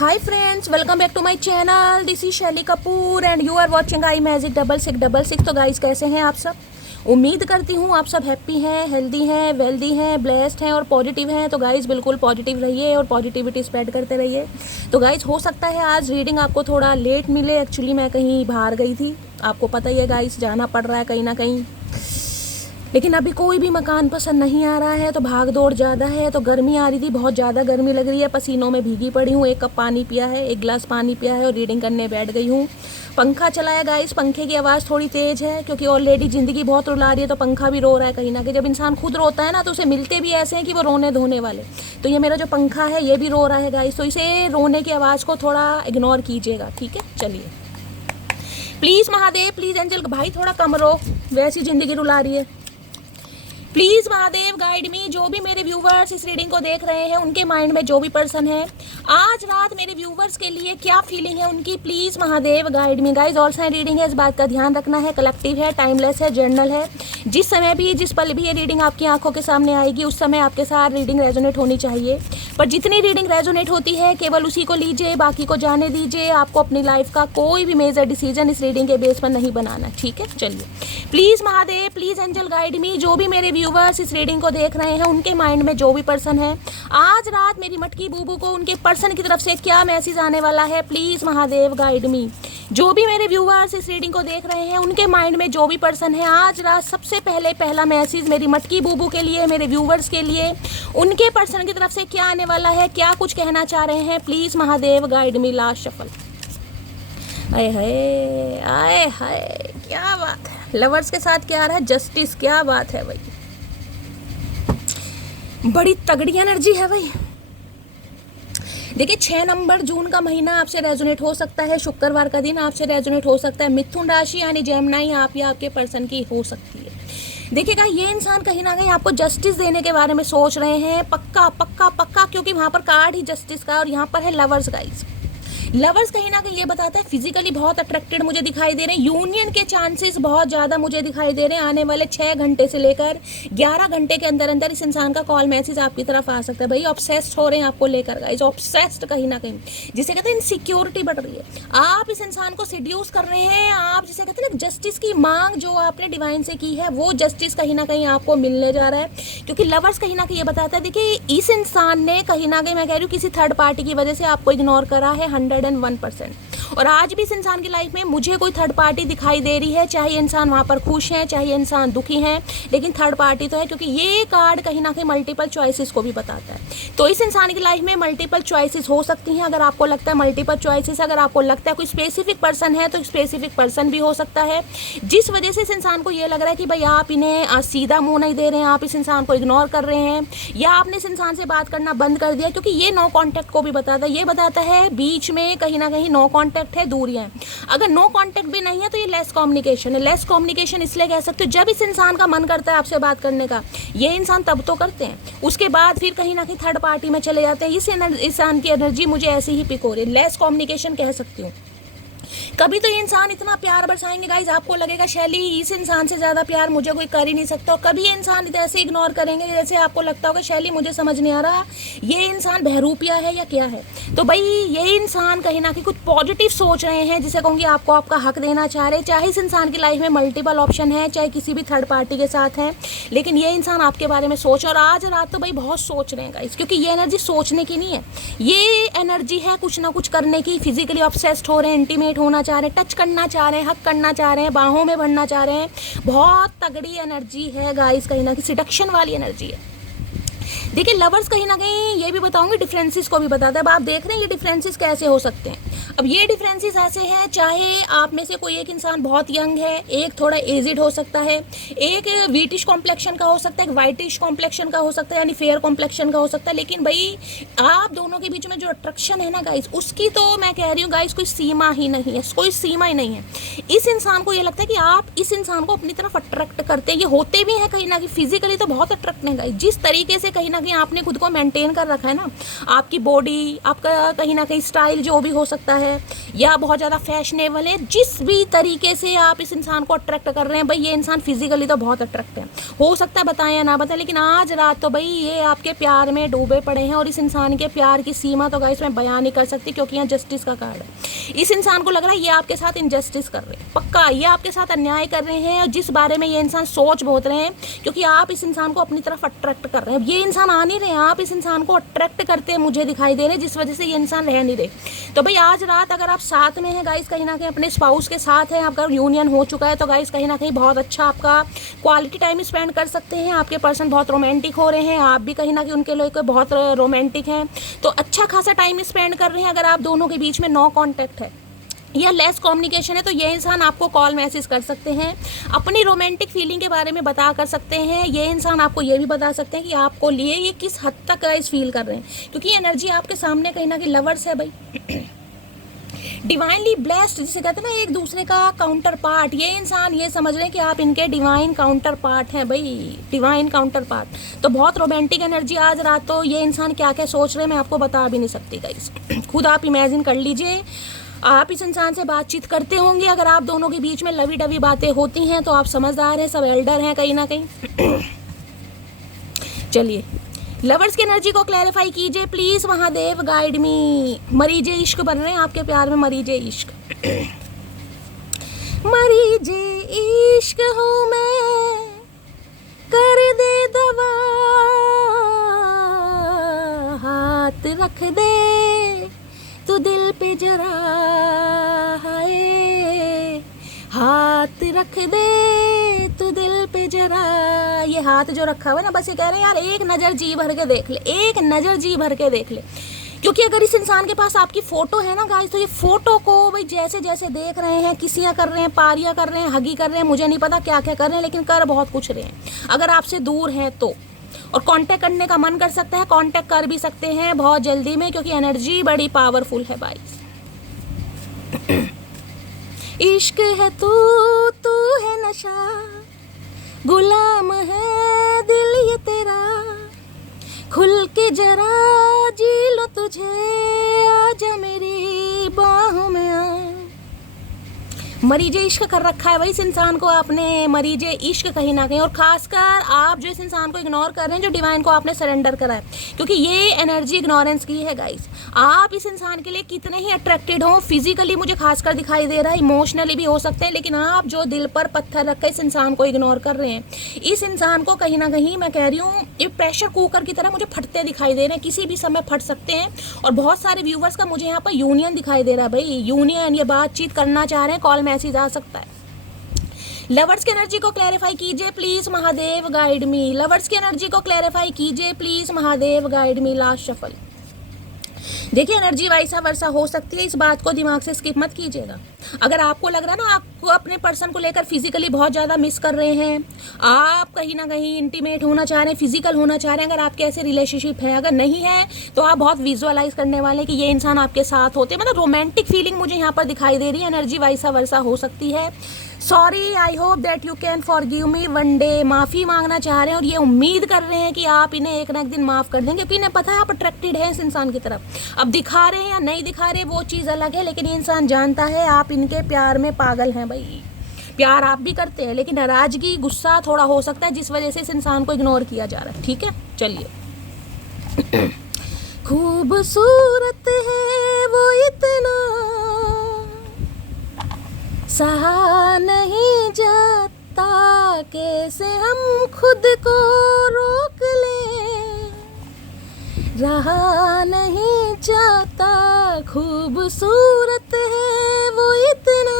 Hi friends, welcome back to my channel. This is शैली Kapoor and you are watching I magic 6666। तो guys कैसे हैं आप सब? उम्मीद करती हूँ आप सब हैप्पी हैं, हेल्दी हैं, वेल्दी हैं, ब्लेस्ड हैं और पॉजिटिव हैं। तो गाइस बिल्कुल पॉजिटिव रहिए और पॉजिटिविटी स्प्रेड करते रहिए। तो गाइस हो सकता है आज रीडिंग आपको थोड़ा लेट मिले। एक्चुअली मैं कहीं बाहर गई थी, आपको पता ही है गाइस, जाना पड़ रहा है कहीं ना कहीं। लेकिन अभी कोई भी मकान पसंद नहीं आ रहा है, तो भाग दौड़ ज़्यादा है। तो गर्मी आ रही थी, बहुत ज़्यादा गर्मी लग रही है, पसीनों में भीगी पड़ी हूँ। 1 कप पानी पिया है, 1 गिलास पानी पिया है और रीडिंग करने बैठ गई हूँ। पंखा चलाया गाइस, पंखे की आवाज़ थोड़ी तेज़ है क्योंकि ऑलरेडी ज़िंदगी बहुत रुला रही है, तो पंखा भी रो रहा है कहीं ना कहीं। जब इंसान खुद रोता है ना तो उसे मिलते भी ऐसे हैं कि वो रोने धोने वाले। तो ये मेरा जो पंखा है ये भी रो रहा है गाइस, तो इसे रोने की आवाज़ को थोड़ा इग्नोर कीजिएगा, ठीक है। चलिए प्लीज़ महादेव, प्लीज़ एंजल भाई थोड़ा कम रो, वैसी ज़िंदगी रुला रही है। प्लीज़ महादेव गाइड मी। जो भी मेरे व्यूवर्स इस रीडिंग को देख रहे हैं, उनके माइंड में जो भी पर्सन है, आज रात मेरे व्यूवर्स के लिए क्या फीलिंग है उनकी, please Mahadev guide me. Guys all sign reading है, इस बात का ध्यान रखना है। कलेक्टिव है, टाइमलेस है, जर्नल है। जिस समय भी, जिस पल भी ये रीडिंग आपकी आंखों के सामने आएगी, उस समय आपके साथ रीडिंग रेजोनेट होनी चाहिए। पर जितनी रीडिंग रेजोनेट होती है केवल उसी को लीजिए, बाकी को जाने दीजिए। आपको अपनी लाइफ का कोई भी मेजर डिसीजन इस रीडिंग के बेस पर नहीं बनाना, ठीक है। चलिए please Mahadev, please angel guide me. जो भी मेरे व्यूवर्स इस रीडिंग को देख रहे हैं, उनके माइंड में जो भी पर्सन है, आज रात मेरी मटकी बूबू को उनके पर्सन की तरफ से क्या मैसेज आने वाला है, प्लीज़ महादेव गाइड मी। जो भी मेरे व्यूवर्स इस रीडिंग को देख रहे हैं, उनके माइंड में जो भी पर्सन है, आज रात सबसे पहला मैसेज मेरी मटकी बूबू के लिए, मेरे व्यूवर्स के लिए, उनके पर्सन की तरफ से क्या आने वाला है, क्या कुछ कहना चाह रहे हैं, please Mahadev guide me. Last shuffle. आए हाय, आए हाय, क्या बात है। लवर्स के साथ क्या आ रहा है, जस्टिस। क्या बात है भाई, बड़ी तगड़ी एनर्जी है भाई। देखिए 6 नंबर जून का महीना आपसे रेजोनेट हो सकता है, शुक्रवार का दिन आपसे रेजोनेट हो सकता है। मिथुन राशि यानी जेमिनी आप या आपके पर्सन की हो सकती है। देखिएगा ये इंसान कहीं ना कहीं आपको जस्टिस देने के बारे में सोच रहे हैं, पक्का पक्का पक्का, क्योंकि वहाँ पर कार्ड ही जस्टिस का और यहाँ पर है लवर्स गाइस। लवर्स कहीं ना कहीं ये बताता है फिजिकली बहुत अट्रैक्टेड मुझे दिखाई दे रहे हैं, यूनियन के चांसेस बहुत ज़्यादा मुझे दिखाई दे रहे हैं। आने वाले 6 घंटे से लेकर 11 घंटे के अंदर अंदर इस इंसान का कॉल मैसेज आपकी तरफ आ सकता है। भाई ऑब्सेस्ड हो रहे हैं आपको लेकर गाइस, ऑब्सेस्ड कहीं ना कहीं, जिसे कहते हैं इनसिक्योरिटी बढ़ रही है। आप इस इंसान को सिड्यूस कर रहे हैं, आप जिसे कहते हैं ना जस्टिस की मांग जो आपने डिवाइन से की है, वो जस्टिस कहीं ना कहीं आपको मिलने जा रहा है। क्योंकि लवर्स कहीं ना कहीं ये बताता है, देखिए इस इंसान ने कहीं ना कहीं, मैं कह रही हूँ, किसी थर्ड पार्टी की वजह से आपको इग्नोर करा है 101%। और आज भी इस इंसान की लाइफ में मुझे कोई थर्ड पार्टी दिखाई दे रही है, चाहे इंसान वहाँ पर खुश है, चाहे इंसान दुखी है, लेकिन थर्ड पार्टी तो है। क्योंकि ये कार्ड कहीं ना कहीं मल्टीपल चॉइसेस को भी बताता है। तो इस इंसान की लाइफ में मल्टीपल चॉइसेस हो सकती हैं। अगर आपको लगता है मल्टीपल चॉइसेस, अगर आपको लगता है कोई स्पेसिफिक पर्सन है, तो स्पेसिफिक पर्सन भी हो सकता है, जिस वजह से इस इंसान को ये लग रहा है कि भाई आप इन्हें सीधा मुंह नहीं दे रहे हैं, आप इस इंसान को इग्नोर कर रहे हैं, या आपने इस इंसान से बात करना बंद कर दिया। क्योंकि ये नो कॉन्टैक्ट को भी बताता है, ये बताता है बीच में कहीं ना कहीं नो कॉन्टैक्ट है, दूरियां हैं। अगर नो कॉन्टैक्ट भी नहीं है तो ये लेस कम्युनिकेशन है। लेस कम्युनिकेशन इसलिए कह सकते हो, जब इस इंसान का मन करता है आपसे बात करने का, ये इंसान तब तो करते हैं, उसके बाद फिर कहीं ना कहीं थर्ड पार्टी में चले जाते हैं। इस इंसान की एनर्जी मुझे ऐसे ही पिक हो रही है, लेस कम्युनिकेशन कह सकती हूँ। कभी तो ये इंसान इतना प्यार बरसाएंगे गाइज, आपको लगेगा शैली इस इंसान से ज़्यादा प्यार मुझे कोई कर ही नहीं सकता। और कभी ये इंसान ऐसे इग्नोर करेंगे जैसे आपको लगता होगा शैली मुझे समझ नहीं आ रहा ये इंसान बहरूपिया है या क्या है। तो भाई ये इंसान कहीं ना कहीं कुछ पॉजिटिव सोच रहे हैं, जिसे कहूँगी आपको आपका हक देना चाह रहे हैं। चाहे इस इंसान की लाइफ में मल्टीपल ऑप्शन है, चाहे किसी भी थर्ड पार्टी के साथ है, लेकिन ये इंसान आपके बारे में सोच, और आज रात तो भाई बहुत सोच रहे हैं गाइज। क्योंकि ये एनर्जी सोचने की नहीं है, ये एनर्जी है कुछ ना कुछ करने की। फिजिकली ऑब्सेस्ड हो रहे हैं, इंटीमेट होना चाह रहे हैं, टच करना चाह रहे हैं, हक करना चाह रहे हैं, बाहों में भरना चाह रहे हैं। बहुत तगड़ी एनर्जी है गाइस, कहीं ना कहीं सिडक्शन वाली एनर्जी है। देखिए लवर्स कहीं ना कहीं ये भी बताऊंगी, डिफरेंसेस को भी बताता है। अब आप देख रहे हैं ये डिफरेंसेस कैसे हो सकते हैं। अब ये डिफरेंसेस ऐसे हैं, चाहे आप में से कोई एक इंसान बहुत यंग है, एक थोड़ा एजिड हो सकता है, एक व्हीटिश कॉम्प्लेक्शन का हो सकता है, एक वाइटिश कॉम्प्लेक्शन का हो सकता है, यानी फेयर कॉम्प्लेक्शन का हो सकता है। लेकिन भाई आप दोनों के बीच में जो अट्रैक्शन है ना गाइस, उसकी तो मैं कह रही हूँ गाइस कोई सीमा ही नहीं है, कोई सीमा ही नहीं है। इस इंसान को ये लगता है कि आप इस इंसान को अपनी तरफ अट्रैक्ट करते हैं, ये होते भी हैं कहीं ना कहीं, फिजिकली तो बहुत अट्रैक्ट है गाइस। जिस तरीके से कहीं कहीं ना कहीं आपने खुद को मेंटेन कर रखा है ना, आपकी बॉडी, आपका कहीं ना कहीं स्टाइल जो भी हो सकता है, या बहुत ज़्यादा फैशनेबल है, जिस भी तरीके से आप इस इंसान को अट्रैक्ट कर रहे हैं, भाई ये इंसान फिजिकली तो बहुत अट्रैक्ट है, हो सकता है बताएं या ना बताएं, लेकिन आज रात तो भाई ये आपके प्यार में डूबे पड़े हैं। और इस इंसान के प्यार की सीमा तो गाइस मैं बयान नहीं कर सकती, क्योंकि यहाँ जस्टिस का कार्ड है। इस इंसान को लग रहा है ये आपके साथ इनजस्टिस कर रहे हैं, पक्का ये आपके साथ अन्याय कर रहे हैं, और जिस बारे में ये इंसान सोच बहुत रहे हैं, क्योंकि आप इस इंसान को अपनी तरफ अट्रैक्ट कर रहे हैं। ये इंसान आ नहीं रहे, आप इस इंसान को अट्रैक्ट करते हैं मुझे दिखाई दे रहे हैं, जिस वजह से ये इंसान रह नहीं रहे। तो भाई आज रात अगर आप साथ में हैं गाइस, कहीं ना कहीं अपने स्पाउस के साथ हैं, आपका यूनियन हो चुका है, तो गाइस कहीं ना कहीं बहुत अच्छा आपका क्वालिटी टाइम स्पेंड कर सकते हैं। आपके पर्सन बहुत रोमांटिक हो रहे हैं, आप भी कहीं ना कहीं उनके लिए बहुत रोमांटिक हैं, तो अच्छा खासा टाइम स्पेंड कर रहे हैं। अगर आप दोनों के बीच में नो कॉन्टैक्ट है या लेस कम्युनिकेशन है, तो ये इंसान आपको कॉल मैसेज कर सकते हैं, अपनी रोमांटिक फीलिंग के बारे में बता कर सकते हैं। ये इंसान आपको ये भी बता सकते हैं कि आपको लिए ये किस हद तक इस फील कर रहे हैं, क्योंकि एनर्जी आपके सामने कहीं ना कहीं लवर्स है भाई, डिवाइनली ब्लेस्ड, जिसे कहते हैं ना एक दूसरे का काउंटर पार्ट। ये इंसान ये समझ रहे हैं कि आप इनके डिवाइन काउंटर पार्ट हैं भाई, डिवाइन काउंटर पार्ट। तो बहुत रोमांटिक एनर्जी आज रात। तो ये इंसान क्या क्या सोच रहे हैं मैं आपको बता भी नहीं सकती गाइस, खुद आप इमेजिन कर लीजिए। आप इस इंसान से बातचीत करते होंगे, अगर आप दोनों के बीच में लवी डवी बातें होती हैं तो आप समझदार हैं, सब एल्डर हैं कहीं ना कहीं। चलिए लवर्स की एनर्जी को क्लैरिफाई कीजिए प्लीज, महादेव गाइड मी। मरीजे इश्क बन रहे हैं आपके प्यार में, मरीजे इश्क। मरीजे इश्क हूँ मैं, कर दे दवा, हाथ रख दे तो दिल पे जरा, हाय हाथ रख दे तो दिल पे जरा। ये हाथ जो रखा हुआ है ना, बस ये कह रहे हैं यार एक नज़र जी भर के देख ले, एक नज़र जी भर के देख ले। क्योंकि अगर इस इंसान के पास आपकी फ़ोटो है ना गाइस, तो ये फ़ोटो को भाई जैसे जैसे देख रहे हैं, किसियाँ कर रहे हैं, पारियाँ कर रहे हैं, हगी कर रहे हैं, मुझे नहीं पता क्या क्या कर रहे हैं, लेकिन कर बहुत कुछ रहे हैं। अगर आपसे दूर हैं तो, और कांटेक्ट करने का मन कर सकता है, कांटेक्ट कर भी सकते हैं बहुत जल्दी में, क्योंकि एनर्जी बड़ी पावरफुल है भाई। इश्क है तू, तू है नशा, गुलाम है दिल ये तेरा, खुल के जरा जी लो तुझे, आजा मेरी बाहों में आ। मरीजे इश्क कर रखा है भाई इस इंसान को आपने, मरीजे इश्क कहीं ना कहीं। और खासकर आप जो इस इंसान को इग्नोर कर रहे हैं, जो डिवाइन को आपने सरेंडर करा है, क्योंकि ये एनर्जी इग्नोरेंस की है गाइस। आप इस इंसान के लिए कितने ही अट्रैक्टेड हो, फिजिकली मुझे खासकर दिखाई दे रहा है, इमोशनली भी हो सकते हैं, लेकिन आप जो दिल पर पत्थर रख कर इस इंसान को इग्नोर कर रहे हैं, इस इंसान को कहीं ना कहीं मैं कह रही हूँ ये प्रेशर कुकर की तरह मुझे फटते दिखाई दे रहे हैं, किसी भी समय फट सकते हैं। और बहुत सारे व्यूवर्स का मुझे यहाँ पर यूनियन दिखाई दे रहा है भाई, यूनियन, ये बातचीत करना चाह रहे हैं, कॉल मैसेज आ सकता है। लवर्स की एनर्जी को क्लैरिफाई कीजिए please, Mahadev guide me. Lovers की एनर्जी को क्लैरिफाई कीजिए please, Mahadev guide me. Last shuffle. देखिए एनर्जी वैसा वर्षा हो सकती है, इस बात को दिमाग से स्किप मत कीजिएगा। अगर आपको लग रहा है ना आपको अपने पर्सन को लेकर फिजिकली बहुत ज़्यादा मिस कर रहे हैं, आप कहीं ना कहीं इंटीमेट होना चाह रहे हैं, फिजिकल होना चाह रहे हैं, अगर आपके ऐसे रिलेशनशिप है, अगर नहीं है तो आप बहुत विजुअलाइज करने वाले हैं कि ये इंसान आपके साथ होते, मतलब रोमांटिक फीलिंग मुझे यहाँ पर दिखाई दे रही है। एनर्जी वैसा वर्षा हो सकती है। Sorry, I hope that you can forgive me one day. माफ़ी मांगना चाह रहे हैं और ये उम्मीद कर रहे हैं कि आप इन्हें एक ना एक दिन माफ़ कर देंगे, क्योंकि इन्हें पता है आप अट्रैक्टेड हैं इस इंसान की तरफ। अब दिखा रहे हैं या नहीं दिखा रहे वो चीज़ अलग है, लेकिन ये इंसान जानता है आप इनके प्यार में पागल हैं भाई। प्यार आप भी करते हैं, लेकिन नाराज़गी, गुस्सा थोड़ा हो सकता है, जिस वजह से इस इंसान को इग्नोर किया जा रहा है। ठीक है, चलिए। खूबसूरत है वो इतना, सहा नहीं जाता, कैसे हम खुद को रोक लें, रहा नहीं जाता, खूबसूरत है वो इतना।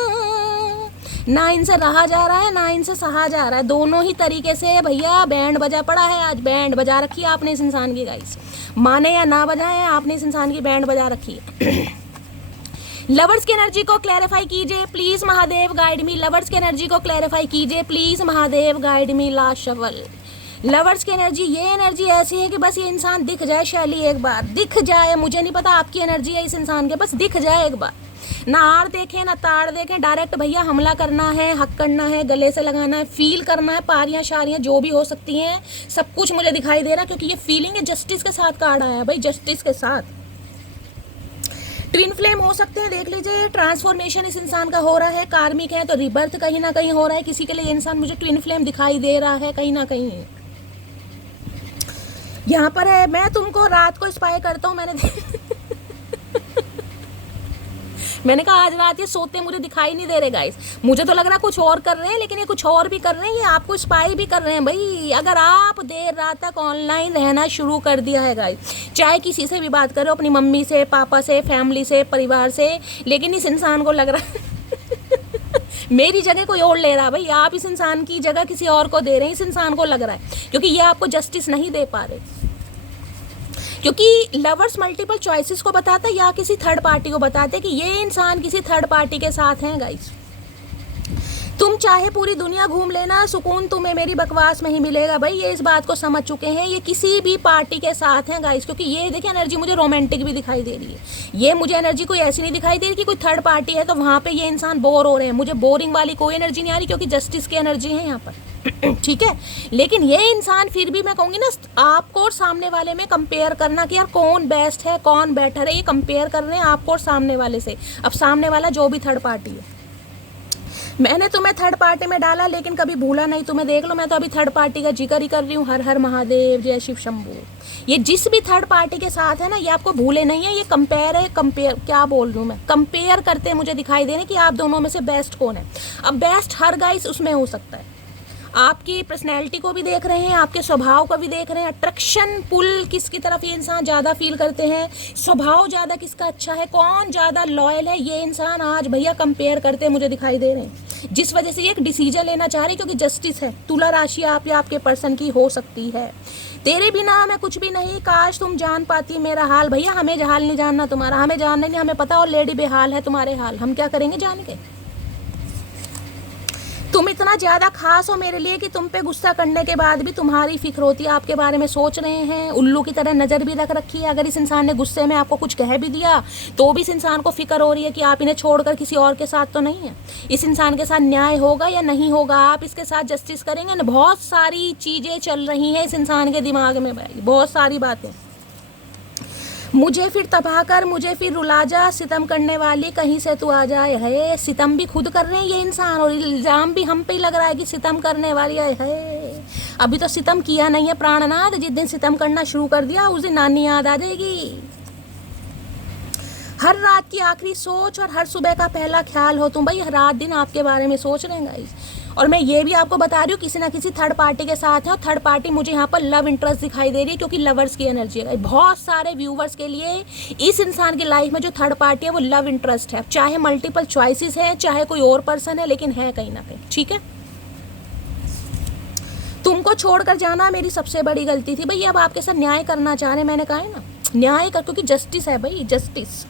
ना इनसे रहा जा रहा है, ना इनसे सहा जा रहा है, दोनों ही तरीके से भैया बैंड बजा पड़ा है। आज बैंड बजा रखी है आपने इस इंसान की गाइस, माने या ना बजाए, आपने इस इंसान की बैंड बजा रखी है। लवर्स की एनर्जी को क्लैरिफाई कीजिए please, Mahadev guide me. Lovers की एनर्जी को क्लैरिफाई कीजिए please, Mahadev guide me. Last shuffle. Lovers की एनर्जी, ये एनर्जी ऐसी है कि बस ये इंसान दिख जाए, शैली एक बार दिख जाए, मुझे नहीं पता आपकी एनर्जी है इस इंसान के, बस दिख जाए एक बार, ना आड़ देखें ना ताड़ देखें, डायरेक्ट भैया हमला करना है, हक करना है, गले से लगाना है, फील करना है, पारियां शारियां जो भी हो सकती हैं सब कुछ मुझे दिखाई दे रहा है, क्योंकि ये फीलिंग है जस्टिस के साथ कार्ड आया भाई, जस्टिस के साथ। ट्विन फ्लेम हो सकते हैं, देख लीजिए ट्रांसफॉर्मेशन इस इंसान का हो रहा है, कार्मिक है तो रिबर्थ कहीं ना कहीं हो रहा है किसी के लिए। ये इंसान मुझे ट्विन फ्लेम दिखाई दे रहा है कहीं ना कहीं। यहाँ पर है मैं तुमको रात को स्पाई करता हूँ, मैंने कहा आज रात ये सोते मुझे दिखाई नहीं दे रहे गाइस, मुझे तो लग रहा है कुछ और कर रहे हैं, लेकिन ये कुछ और भी कर रहे हैं, ये आपको स्पाई भी कर रहे हैं भाई। अगर आप देर रात तक ऑनलाइन रहना शुरू कर दिया है गाइस, चाहे किसी से भी बात करो, अपनी मम्मी से, पापा से, फैमिली से, परिवार से, लेकिन इस इंसान को लग रहा है मेरी जगह कोई और ले रहा है भाई, आप इस इंसान की जगह किसी और को दे रहे हैं, इस इंसान को लग रहा है, क्योंकि ये आपको जस्टिस नहीं दे पा रहे, क्योंकि लवर्स मल्टीपल चॉइसेस को बताता है या किसी थर्ड पार्टी को बताते हैं कि ये इंसान किसी थर्ड पार्टी के साथ हैं गाइस। तुम चाहे पूरी दुनिया घूम लेना, सुकून तुम्हें मेरी बकवास में ही मिलेगा भाई, ये इस बात को समझ चुके हैं, ये किसी भी पार्टी के साथ हैं गाइस। क्योंकि ये देखिए एनर्जी मुझे रोमांटिक भी दिखाई दे रही है, ये मुझे एनर्जी कोई ऐसी नहीं दिखाई दे रही कि कोई थर्ड पार्टी है तो वहाँ पे ये इंसान बोर हो रहे हैं, मुझे बोरिंग वाली कोई एनर्जी नहीं आ रही, क्योंकि जस्टिस की एनर्जी है यहाँ पर ठीक है। लेकिन ये इंसान फिर भी मैं कहूँगी ना, आपको और सामने वाले में कंपेयर करना कि यार कौन बेस्ट है कौन बेटर है, ये कंपेयर कर रहे हैं आपको और सामने वाले से। अब सामने वाला जो भी थर्ड पार्टी है, मैंने तुम्हें थर्ड पार्टी में डाला लेकिन कभी भूला नहीं तुम्हें, देख लो मैं तो अभी थर्ड पार्टी का जिक्र ही कर रही हूँ, हर हर महादेव, जय शिव शंभू। ये जिस भी थर्ड पार्टी के साथ है ना, ये आपको भूले नहीं है, ये कंपेयर है, कंपेयर क्या बोल रही हूँ मैं, कंपेयर करते मुझे दिखाई दे रहे कि आप दोनों में से बेस्ट कौन है। अब बेस्ट हर गाइस उसमें हो सकता है, आपकी पर्सनैलिटी को भी देख रहे हैं, आपके स्वभाव को भी देख रहे हैं, अट्रैक्शन पुल किसकी तरफ ये इंसान ज़्यादा फील करते हैं, स्वभाव ज़्यादा किसका अच्छा है, कौन ज़्यादा लॉयल है, ये इंसान आज भैया कंपेयर करते मुझे दिखाई दे रहे हैं, जिस वजह से ये एक डिसीजन लेना चाह रहे, क्योंकि जस्टिस है। तुला राशि आप या आपके पर्सन की हो सकती है। तेरे बिना मैं कुछ भी नहीं, काश तुम जान पाती मेरा हाल। भैया हमें हाल नहीं जानना तुम्हारा, हमें जानना नहीं, हमें पता और लेडी बेहाल है तुम्हारे हाल, हम क्या करेंगे जान के। तुम इतना ज़्यादा खास हो मेरे लिए कि तुम पे गुस्सा करने के बाद भी तुम्हारी फिक्र होती है, आपके बारे में सोच रहे हैं, उल्लू की तरह नज़र भी रख रखी है। अगर इस इंसान ने गुस्से में आपको कुछ कह भी दिया तो भी इस इंसान को फिक्र हो रही है कि आप इन्हें छोड़कर किसी और के साथ तो नहीं है, इस इंसान के साथ न्याय होगा या नहीं होगा, आप इसके साथ जस्टिस करेंगे ना। बहुत सारी चीज़ें चल रही हैं इस इंसान के दिमाग में भाई, बहुत सारी बातें। मुझे फिर तबाह कर, मुझे फिर रुला जा, सितम करने वाली कहीं से तू आ जाए। है सितम भी खुद कर रहे हैं ये इंसान, और इल्ज़ाम भी हम पे ही लग रहा है कि सितम करने वाली है। अभी तो सितम किया नहीं है प्राणनाथ, जिस दिन सितम करना शुरू कर दिया उस दिन नानी याद आ जाएगी। हर रात की आखिरी सोच और हर सुबह का पहला ख्याल हो तुम। भाई रात दिन आपके बारे में सोच रहे हैं गाइस। और मैं ये भी आपको बता रही हूँ किसी ना किसी थर्ड पार्टी के साथ है, और थर्ड पार्टी मुझे यहाँ पर लव इंटरेस्ट दिखाई दे रही है, क्योंकि लवर्स की एनर्जी है। बहुत सारे व्यूवर्स के लिए इस इंसान की लाइफ में जो थर्ड पार्टी है वो लव इंटरेस्ट है, चाहे मल्टीपल चॉइसेस है, चाहे कोई और पर्सन है, लेकिन है कहीं ना कहीं। ठीक है, तुमको छोड़कर जाना मेरी सबसे बड़ी गलती थी। भाई अब आपके साथ न्याय करना चाह रहे, मैंने कहा है ना न्याय कर, क्योंकि जस्टिस है भाई, जस्टिस।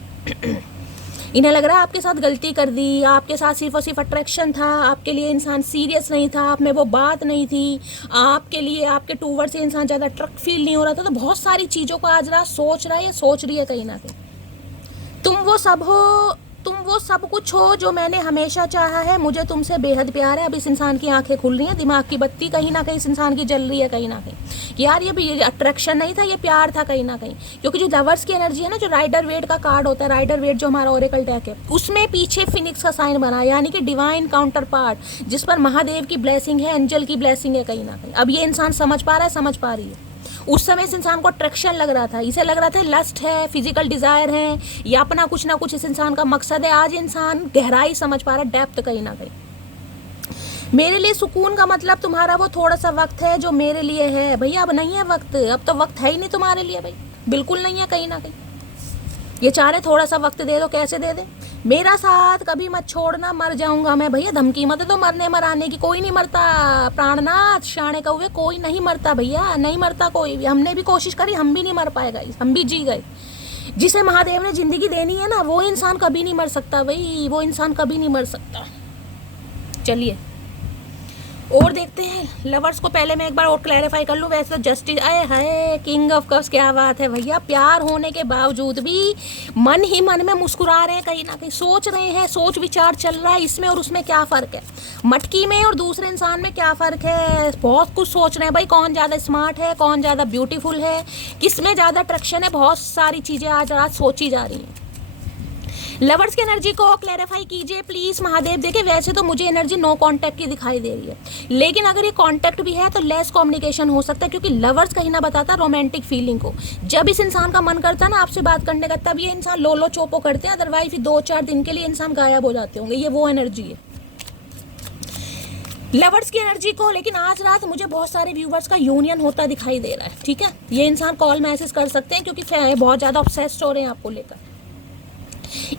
इन्हें लग रहा है आपके साथ गलती कर दी, आपके साथ सिर्फ और सिर्फ अट्रैक्शन था, आपके लिए इंसान सीरियस नहीं था, आप में वो बात नहीं थी, आपके लिए आपके टूवर्ड से इंसान ज़्यादा अट्रैक्ट फील नहीं हो रहा था। तो बहुत सारी चीज़ों को आज रात सोच रहा है या सोच रही है कहीं ना कहीं। तुम वो सब हो, तुम वो सब कुछ हो जो मैंने हमेशा चाहा है, मुझे तुमसे बेहद प्यार है। अब इस इंसान की आंखें खुल रही हैं, दिमाग की बत्ती कहीं ना कहीं इस इंसान की जल रही है कहीं ना कहीं कि यार ये भी अट्रैक्शन नहीं था, ये प्यार था कहीं ना कहीं। क्योंकि जो लवर्स की एनर्जी है ना, जो राइडर वेट का कार्ड होता है, राइडर वेट जो हमारा ओरेकल डेक है, उसमें पीछे फिनिक्स का साइन बना, यानी कि डिवाइन काउंटर पार्ट, जिस पर महादेव की ब्लेसिंग है, एंजल की ब्लेसिंग है कहीं ना कहीं। अब ये इंसान समझ पा रहा है, समझ पा रही है। उस समय इस इंसान को अट्रैक्शन लग रहा था, इसे लग रहा था लस्ट है, फिजिकल डिजायर है, या अपना कुछ ना कुछ इस इंसान का मकसद है। आज इंसान गहराई समझ पा रहा है, डेप्थ कहीं ना कहीं। मेरे लिए सुकून का मतलब तुम्हारा वो थोड़ा सा वक्त है जो मेरे लिए है। भैया अब नहीं है वक्त, अब तो वक्त है ही नहीं तुम्हारे लिए भाई, बिल्कुल नहीं है कहीं ना कहीं। ये चाह रहे थोड़ा सा वक्त दे दो, कैसे दे दे। मेरा साथ कभी मत छोड़ना, मर जाऊंगा मैं। भैया धमकी मत दो मरने मराने की, कोई नहीं मरता प्राणनाथ, शाणे कौवे, कोई नहीं मरता भैया, नहीं मरता कोई भी। हमने भी कोशिश करी, हम भी नहीं मर पाएगा, हम भी जी गए। जिसे महादेव ने जिंदगी देनी है ना, वो इंसान कभी नहीं मर सकता भाई, वो इंसान कभी नहीं मर सकता। चलिए और देखते हैं लवर्स को। पहले मैं एक बार और क्लैरिफाई कर लूँ, वैसे तो जस्टिस आए हाय किंग ऑफ कप्स, क्या बात है भैया, प्यार होने के बावजूद भी मन ही मन में मुस्कुरा रहे हैं, कहीं ना कहीं सोच रहे हैं, सोच विचार चल रहा है इसमें और उसमें क्या फ़र्क है, मटकी में और दूसरे इंसान में क्या फ़र्क है, बहुत कुछ सोच रहे हैं भाई, कौन ज़्यादा स्मार्ट है, कौन ज़्यादा ब्यूटीफुल है, किस में ज़्यादा अट्रैक्शन है, बहुत सारी चीज़ें आज रात सोची जा रही हैं। लवर्स की एनर्जी को क्लैरिफाई कीजिए प्लीज़ महादेव। देखिए वैसे तो मुझे एनर्जी नो कांटेक्ट की दिखाई दे रही है, लेकिन अगर ये कांटेक्ट भी है तो लेस कम्युनिकेशन हो सकता है, क्योंकि लवर्स कहीं ना बताता है रोमांटिक फीलिंग को। जब इस इंसान का मन करता है ना आपसे बात करने का, तब ये इंसान लोलो चोपो करते हैं, अदरवाइज 2-4 दिन के लिए इंसान गायब हो जाते होंगे, ये वो एनर्जी है लवर्स की एनर्जी को। लेकिन आज रात मुझे बहुत सारे व्यूवर्स का यूनियन होता दिखाई दे रहा है, ठीक है। ये इंसान कॉल मैसेज कर सकते हैं क्योंकि बहुत ज़्यादा ऑब्सेस्ड हो रहे हैं आपको लेकर,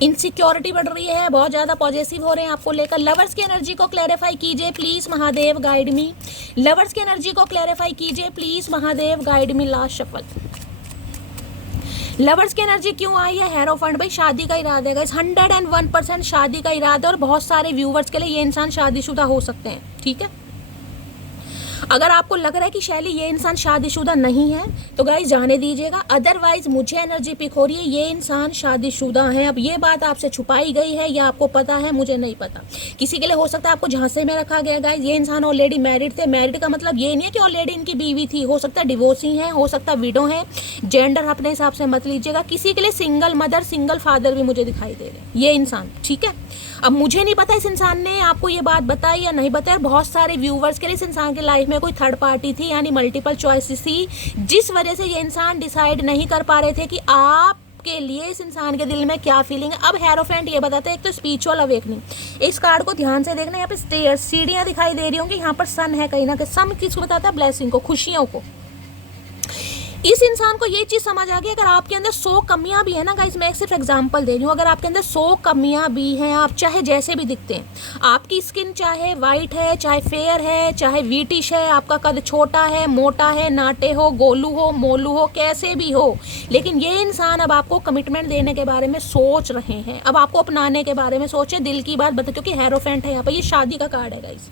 इनसिक्योरिटी बढ़ रही है, बहुत ज़्यादा पॉजिटिव हो रहे हैं आपको लेकर। लवर्स की एनर्जी को क्लैरिफाई कीजिए please Mahadev, guide me. Lovers की एनर्जी को क्लैरिफाई कीजिए please Mahadev, guide me. Last shuffle. Lovers की एनर्जी क्यों आई है हेरोफेंट? भाई शादी का इरादा है गाइस, 101% शादी का इरादा, और बहुत सारे व्यूवर्स के लिए ये इंसान शादीशुदा हो सकते हैं, ठीक है। अगर आपको लग रहा है कि शैली ये इंसान शादीशुदा नहीं है तो गाइस जाने दीजिएगा, अदरवाइज मुझे एनर्जी पिक हो रही है ये इंसान शादीशुदा है। अब ये बात आपसे छुपाई गई है या आपको पता है, मुझे नहीं पता। किसी के लिए हो सकता है आपको झांसे में रखा गया गाइस, ये इंसान ऑलरेडी मैरिड थे। मैरिड का मतलब ये नहीं है कि ऑलरेडी इनकी बीवी थी, हो सकता है डिवोर्सी है, हो सकता है विडो है, जेंडर अपने हिसाब से मत लीजिएगा। किसी के लिए सिंगल मदर सिंगल फादर भी मुझे दिखाई दे रहे हैं ये इंसान, ठीक है। अब मुझे नहीं पता इस इंसान ने आपको ये बात बताई या नहीं बताई, बहुत सारे व्यूवर्स के लिए इस इंसान की लाइफ में कोई थर्ड पार्टी थी, यानी मल्टीपल चॉइसेस थी, जिस वजह से ये इंसान डिसाइड नहीं कर पा रहे थे कि आप के लिए इस इंसान के दिल में क्या फीलिंग है। अब हेरोफेंट ये बताते हैं, एक तो स्पिरिचुअल अवेकनिंग, इस कार्ड को ध्यान से देखना, यहाँ पे स्टेयर्स सीढ़ियाँ दिखाई दे रही होंगी, यहाँ पर सन है कहीं ना कहीं, सन किसको बताता है? ब्लेसिंग को, खुशियों को। इस इंसान को ये चीज़ समझ आ गई, अगर आपके अंदर 100 कमियां भी है ना गाइस, मैं एक सिर्फ एग्जांपल दे रही हूँ, अगर आपके अंदर 100 कमियां भी हैं, आप चाहे जैसे भी दिखते हैं, आपकी स्किन चाहे वाइट है, चाहे फेयर है, चाहे वीटिश है, आपका कद छोटा है, मोटा है, नाटे हो, गोलू हो, मोलू हो, कैसे भी हो, लेकिन ये इंसान अब आपको कमिटमेंट देने के बारे में सोच रहे हैं, अब आपको अपनाने के बारे में सोचे, दिल की बात बता, क्योंकि हेरोफेंट है यहाँ पर, ये शादी का कार्ड है गाइस,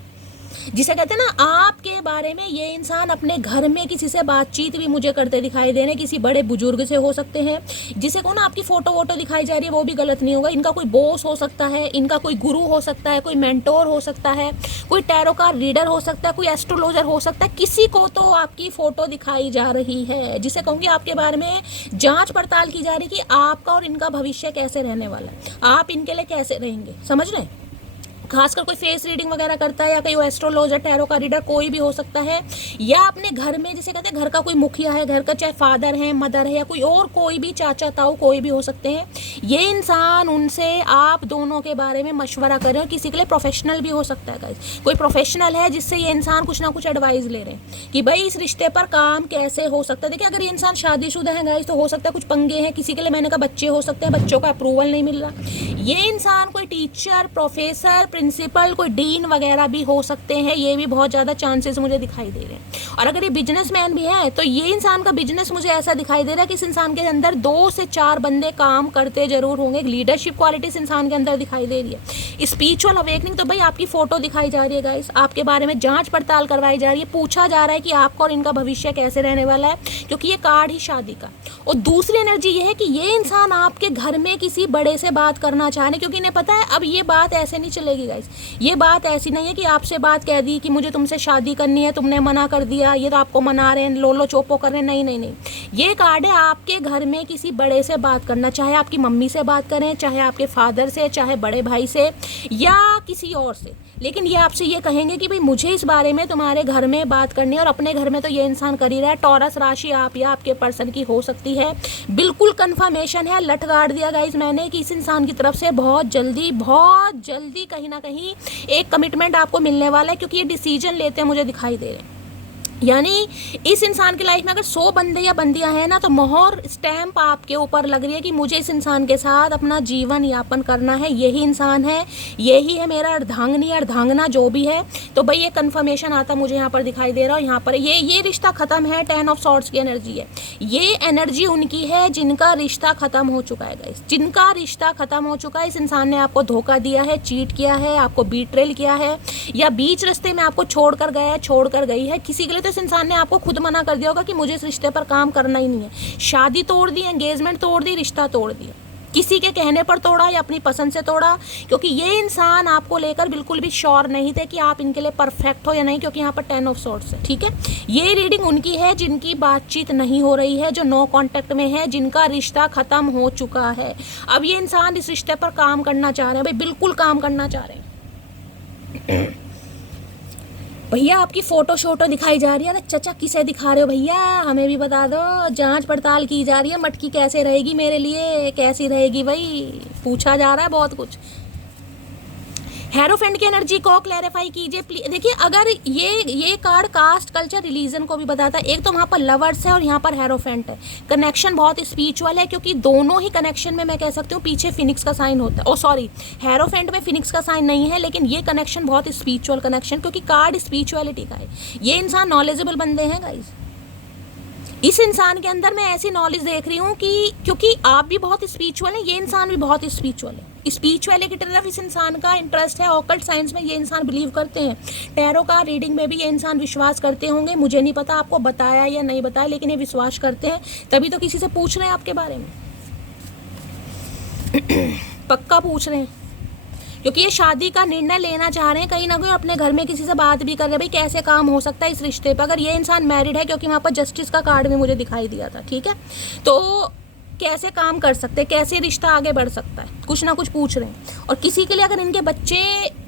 जिसे कहते हैं ना आपके बारे में ये इंसान अपने घर में किसी से बातचीत भी मुझे करते दिखाई दे रहे हैं, किसी बड़े बुजुर्ग से हो सकते हैं, जिसे को ना आपकी फोटो वोटो दिखाई जा रही है वो भी गलत नहीं होगा, इनका कोई बॉस हो सकता है, इनका कोई गुरु हो सकता है, कोई मेंटोर हो सकता है, कोई टैरो का रीडर हो सकता है, कोई एस्ट्रोलॉजर हो सकता है, किसी को तो आपकी फोटो दिखाई जा रही है, जिसे कहूँगी आपके बारे में जाँच पड़ताल की जा रही है कि आपका और इनका भविष्य कैसे रहने वाला है, आप इनके लिए कैसे रहेंगे, समझ रहे हैं। खासकर कोई फेस रीडिंग वगैरह करता है या कोई एस्ट्रोलॉजर, टैरो का रीडर, कोई भी हो सकता है, या अपने घर में जिसे कहते हैं घर का कोई मुखिया है, घर का चाहे फादर है, मदर है, या कोई और कोई भी चाचा ताऊ कोई भी हो सकते हैं, ये इंसान उनसे आप दोनों के बारे में मशवरा कर रहे हो। किसी के लिए प्रोफेशनल भी हो सकता है गाइस, कोई प्रोफेशनल है जिससे ये इंसान कुछ ना कुछ एडवाइस ले रहे हैं कि भाई इस रिश्ते पर काम कैसे हो सकता है। देखिए अगर ये इंसान शादीशुदा है गाइस तो हो सकता है कुछ पंगे हैं, किसी के लिए मैंने कहा बच्चे हो सकते हैं, बच्चों का अप्रूवल नहीं मिल रहा। ये इंसान कोई टीचर, प्रोफेसर, प्रिंसिपल, कोई डीन वगैरह भी हो सकते हैं, ये भी बहुत ज़्यादा चांसेस मुझे दिखाई दे रहे हैं। और अगर ये बिजनेसमैन भी है तो ये इंसान का बिजनेस मुझे ऐसा दिखाई दे रहा है कि इस इंसान के अंदर 2 से 4 बंदे काम करते जरूर होंगे, लीडरशिप क्वालिटी इस इंसान के अंदर दिखाई दे रही है। स्पिरिचुअल अवेकनिंग तो भाई आपकी फोटो दिखाई जा रही है गाइस, आपके बारे में जांच पड़ताल करवाई जा रही है, पूछा जा रहा है कि आपका और इनका भविष्य कैसे रहने वाला है, क्योंकि ये कार्ड ही शादी का। और दूसरी एनर्जी ये है कि ये इंसान आपके घर में किसी बड़े से बात करना चाह रहे हैं, क्योंकि इन्हें पता है अब ये बात ऐसे नहीं चलेगी गाइस, ये बात ऐसी नहीं है कि आपसे बात कह दी कि मुझे तुमसे शादी करनी है, तुमने मना कर दिया, ये तो आपको मना रहे हैं, लोलो चोपो कर रहे हैं, नहीं नहीं नहीं, ये कार्ड है आपके घर में किसी बड़े से बात करना, चाहे आपकी मम्मी से बात करें, चाहे आपके फादर से, चाहे बड़े भाई से या किसी और से, लेकिन ये आपसे ये कहेंगे कि भाई मुझे इस बारे में तुम्हारे घर में बात करनी है, और अपने घर में तो ये इंसान कर ही रहा है। टॉरस राशि आप या आपके पर्सन की हो सकती है, बिल्कुल कंफर्मेशन है, लट गाड़ दिया गाइस मैंने कि इस इंसान की तरफ से बहुत जल्दी कहीं ना कहीं एक कमिटमेंट आपको मिलने वाला है, क्योंकि ये डिसीजन लेते हैं मुझे दिखाई दे रहे हैं। यानी इस इंसान की लाइफ में अगर 100 बंदे या बंदियां हैं ना, तो मोहर स्टैंप आपके ऊपर लग रही है कि मुझे इस इंसान के साथ अपना जीवन यापन करना है, यही इंसान है, यही है मेरा अर्धांगनी अर्धांगना जो भी है। तो भाई ये कन्फर्मेशन आता मुझे यहाँ पर दिखाई दे रहा है। यहाँ पर ये रिश्ता ख़त्म है। 10 ऑफ सॉर्ड्स की एनर्जी है। ये एनर्जी उनकी है जिनका रिश्ता ख़त्म हो चुका है गाइस, जिनका रिश्ता ख़त्म हो चुका है। इस इंसान ने आपको धोखा दिया है, चीट किया है, आपको बीट्रेल किया है, या बीच रास्ते में आपको छोड़कर गया है, छोड़कर गई है। किसी के लिए तो इस इंसान ने आपको खुद मना कर दिया होगा कि मुझे इस रिश्ते पर काम करना ही नहीं है। शादी तोड़ दी, एंगेजमेंट तोड़ दी, रिश्ता तोड़ दिया, किसी के कहने पर तोड़ा या अपनी पसंद से तोड़ा, क्योंकि ये इंसान आपको लेकर बिल्कुल भी श्योर नहीं थे कि आप इनके लिए परफेक्ट हो या नहीं, क्योंकि यहाँ पर 10 ऑफ सॉर्ड्स है। ठीक है, ये रीडिंग उनकी है जिनकी बातचीत नहीं हो रही है, जो नो कांटेक्ट में है, जिनका रिश्ता खत्म हो चुका है। अब ये इंसान इस रिश्ते पर काम करना चाह रहे हैं, भाई बिल्कुल काम करना चाह रहे हैं। भैया आपकी फोटो शोटो दिखाई जा रही है, चचा किसे दिखा रहे हो भैया, हमें भी बता दो। जांच पड़ताल की जा रही है, मटकी कैसे रहेगी मेरे लिए, कैसी रहेगी भाई, पूछा जा रहा है बहुत कुछ। हेरोफेंट की एनर्जी को क्लैरिफाई कीजिए प्लीज। देखिए अगर ये कार्ड कास्ट कल्चर रिलीजन को भी बताता है। एक तो वहाँ पर लवर्स है और यहाँ पर हेरोफेंट है। कनेक्शन बहुत स्पिरिचुअल है, क्योंकि दोनों ही कनेक्शन में मैं कह सकती हूँ पीछे फिनिक्स का साइन होता है। ओ सॉरी, हेरोफेंट में फिनिक्स का साइन नहीं है, लेकिन ये कनेक्शन बहुत स्पिरिचुअल कनेक्शन, क्योंकि कार्ड स्पिरिचुअलिटी का है। ये इंसान नॉलेजेबल बंदे हैं गाइज। इस इंसान के अंदर मैं ऐसी नॉलेज देख रही हूँ कि क्योंकि आप भी बहुत स्पिरिचुअल हैं, ये इंसान भी बहुत स्पिरिचुअल है। स्पिरिचुअलिटी की तरफ इस इंसान का इंटरेस्ट है। ऑकल्ट साइंस में ये इंसान बिलीव करते हैं। टैरो का रीडिंग में भी ये इंसान विश्वास करते होंगे। मुझे नहीं पता आपको बताया या नहीं बताया, लेकिन ये विश्वास करते हैं, तभी तो किसी से पूछ रहे हैं आपके बारे में। पक्का पूछ रहे हैं, क्योंकि ये शादी का निर्णय लेना चाह रहे हैं कहीं ना कहीं। अपने घर में किसी से बात भी कर रहे हैं, भाई कैसे काम हो सकता है इस रिश्ते पर। अगर ये इंसान मैरिड है, क्योंकि वहाँ पर जस्टिस का कार्ड भी मुझे दिखाई दिया था, ठीक है, तो कैसे काम कर सकते हैं, कैसे रिश्ता आगे बढ़ सकता है, कुछ ना कुछ पूछ रहे हैं। और किसी के लिए अगर इनके बच्चे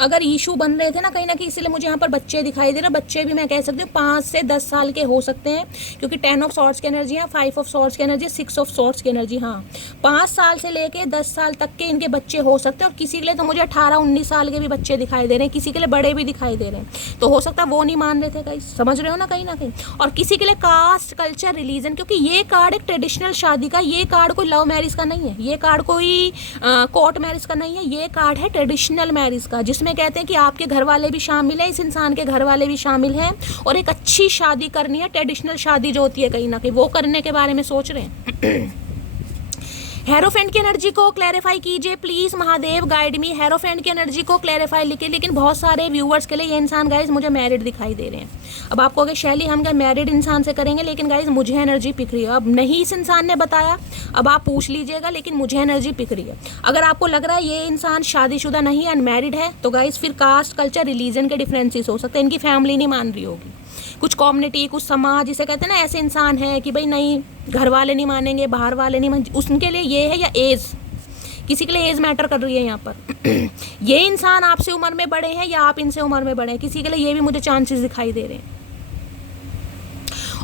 अगर इशू बन रहे थे ना कहीं इसीलिए मुझे यहाँ पर बच्चे दिखाई दे रहे। बच्चे भी मैं कह सकती हूँ 5 से 10 साल के हो सकते हैं, क्योंकि 10 ऑफ सॉर्ड्स की एनर्जी है, 5 ऑफ सॉर्ड्स की एनर्जी, 6 ऑफ सॉर्ड्स की एनर्जी। हाँ, 5 साल से लेके 10 साल तक के इनके बच्चे हो सकते हैं। और किसी के लिए तो मुझे 18-19 साल के भी बच्चे दिखाई दे रहे हैं, किसी के लिए बड़े भी दिखाई दे रहे हैं। तो हो सकता है वो नहीं मान रहे थे कहीं, समझ रहे हो ना कहीं ना कहीं। और किसी के लिए कास्ट कल्चर रिलीजन, क्योंकि ये कार्ड एक ट्रेडिशनल शादी का, ये कार्ड कोई लव मैरिज का नहीं है, ये कार्ड कोई कोर्ट मैरिज का नहीं है, ये कार्ड है ट्रेडिशनल मैरिज का, जिसमें कहते हैं कि आपके घर वाले भी शामिल है, इस इंसान के घर वाले भी शामिल हैं, और एक अच्छी शादी करनी है। ट्रेडिशनल शादी जो होती है कहीं ना कहीं वो करने के बारे में सोच रहे हैं। हेरोफेंट की एनर्जी को क्लैरिफाई कीजिए please, Mahadev guide me. Hierophant की एनर्जी को क्लैरिफाई लिखिए। लेकिन बहुत सारे व्यूवर्स के लिए ये इंसान गाइज मुझे मैरिड दिखाई दे रहे हैं। अब आपको अगर शैली हम क्या मैरिड इंसान से करेंगे, लेकिन गाइज मुझे एनर्जी पिक रही है। अब नहीं इस इंसान ने बताया, अब आप पूछ लीजिएगा, लेकिन मुझे एनर्जी पिक रही है। अगर आपको लग रहा है ये इंसान शादीशुदा नहीं अनमैरिड है, तो गाइज फिर कास्ट कल्चर रिलीजन के डिफरेंसेस हो सकते हैं। इनकी फैमिली नहीं मान रही होगी, कुछ कम्युनिटी, कुछ समाज, जिसे कहते हैं ना, ऐसे इंसान है कि भाई नहीं घर वाले नहीं मानेंगे, बाहर वाले नहीं मानेंगे, उनके लिए ये है। या एज, किसी के लिए एज मैटर कर रही है यहाँ पर। ये इंसान आपसे उम्र में बड़े हैं या आप इनसे उम्र में बड़े हैं, किसी के लिए ये भी मुझे चांसेस दिखाई दे रहे हैं।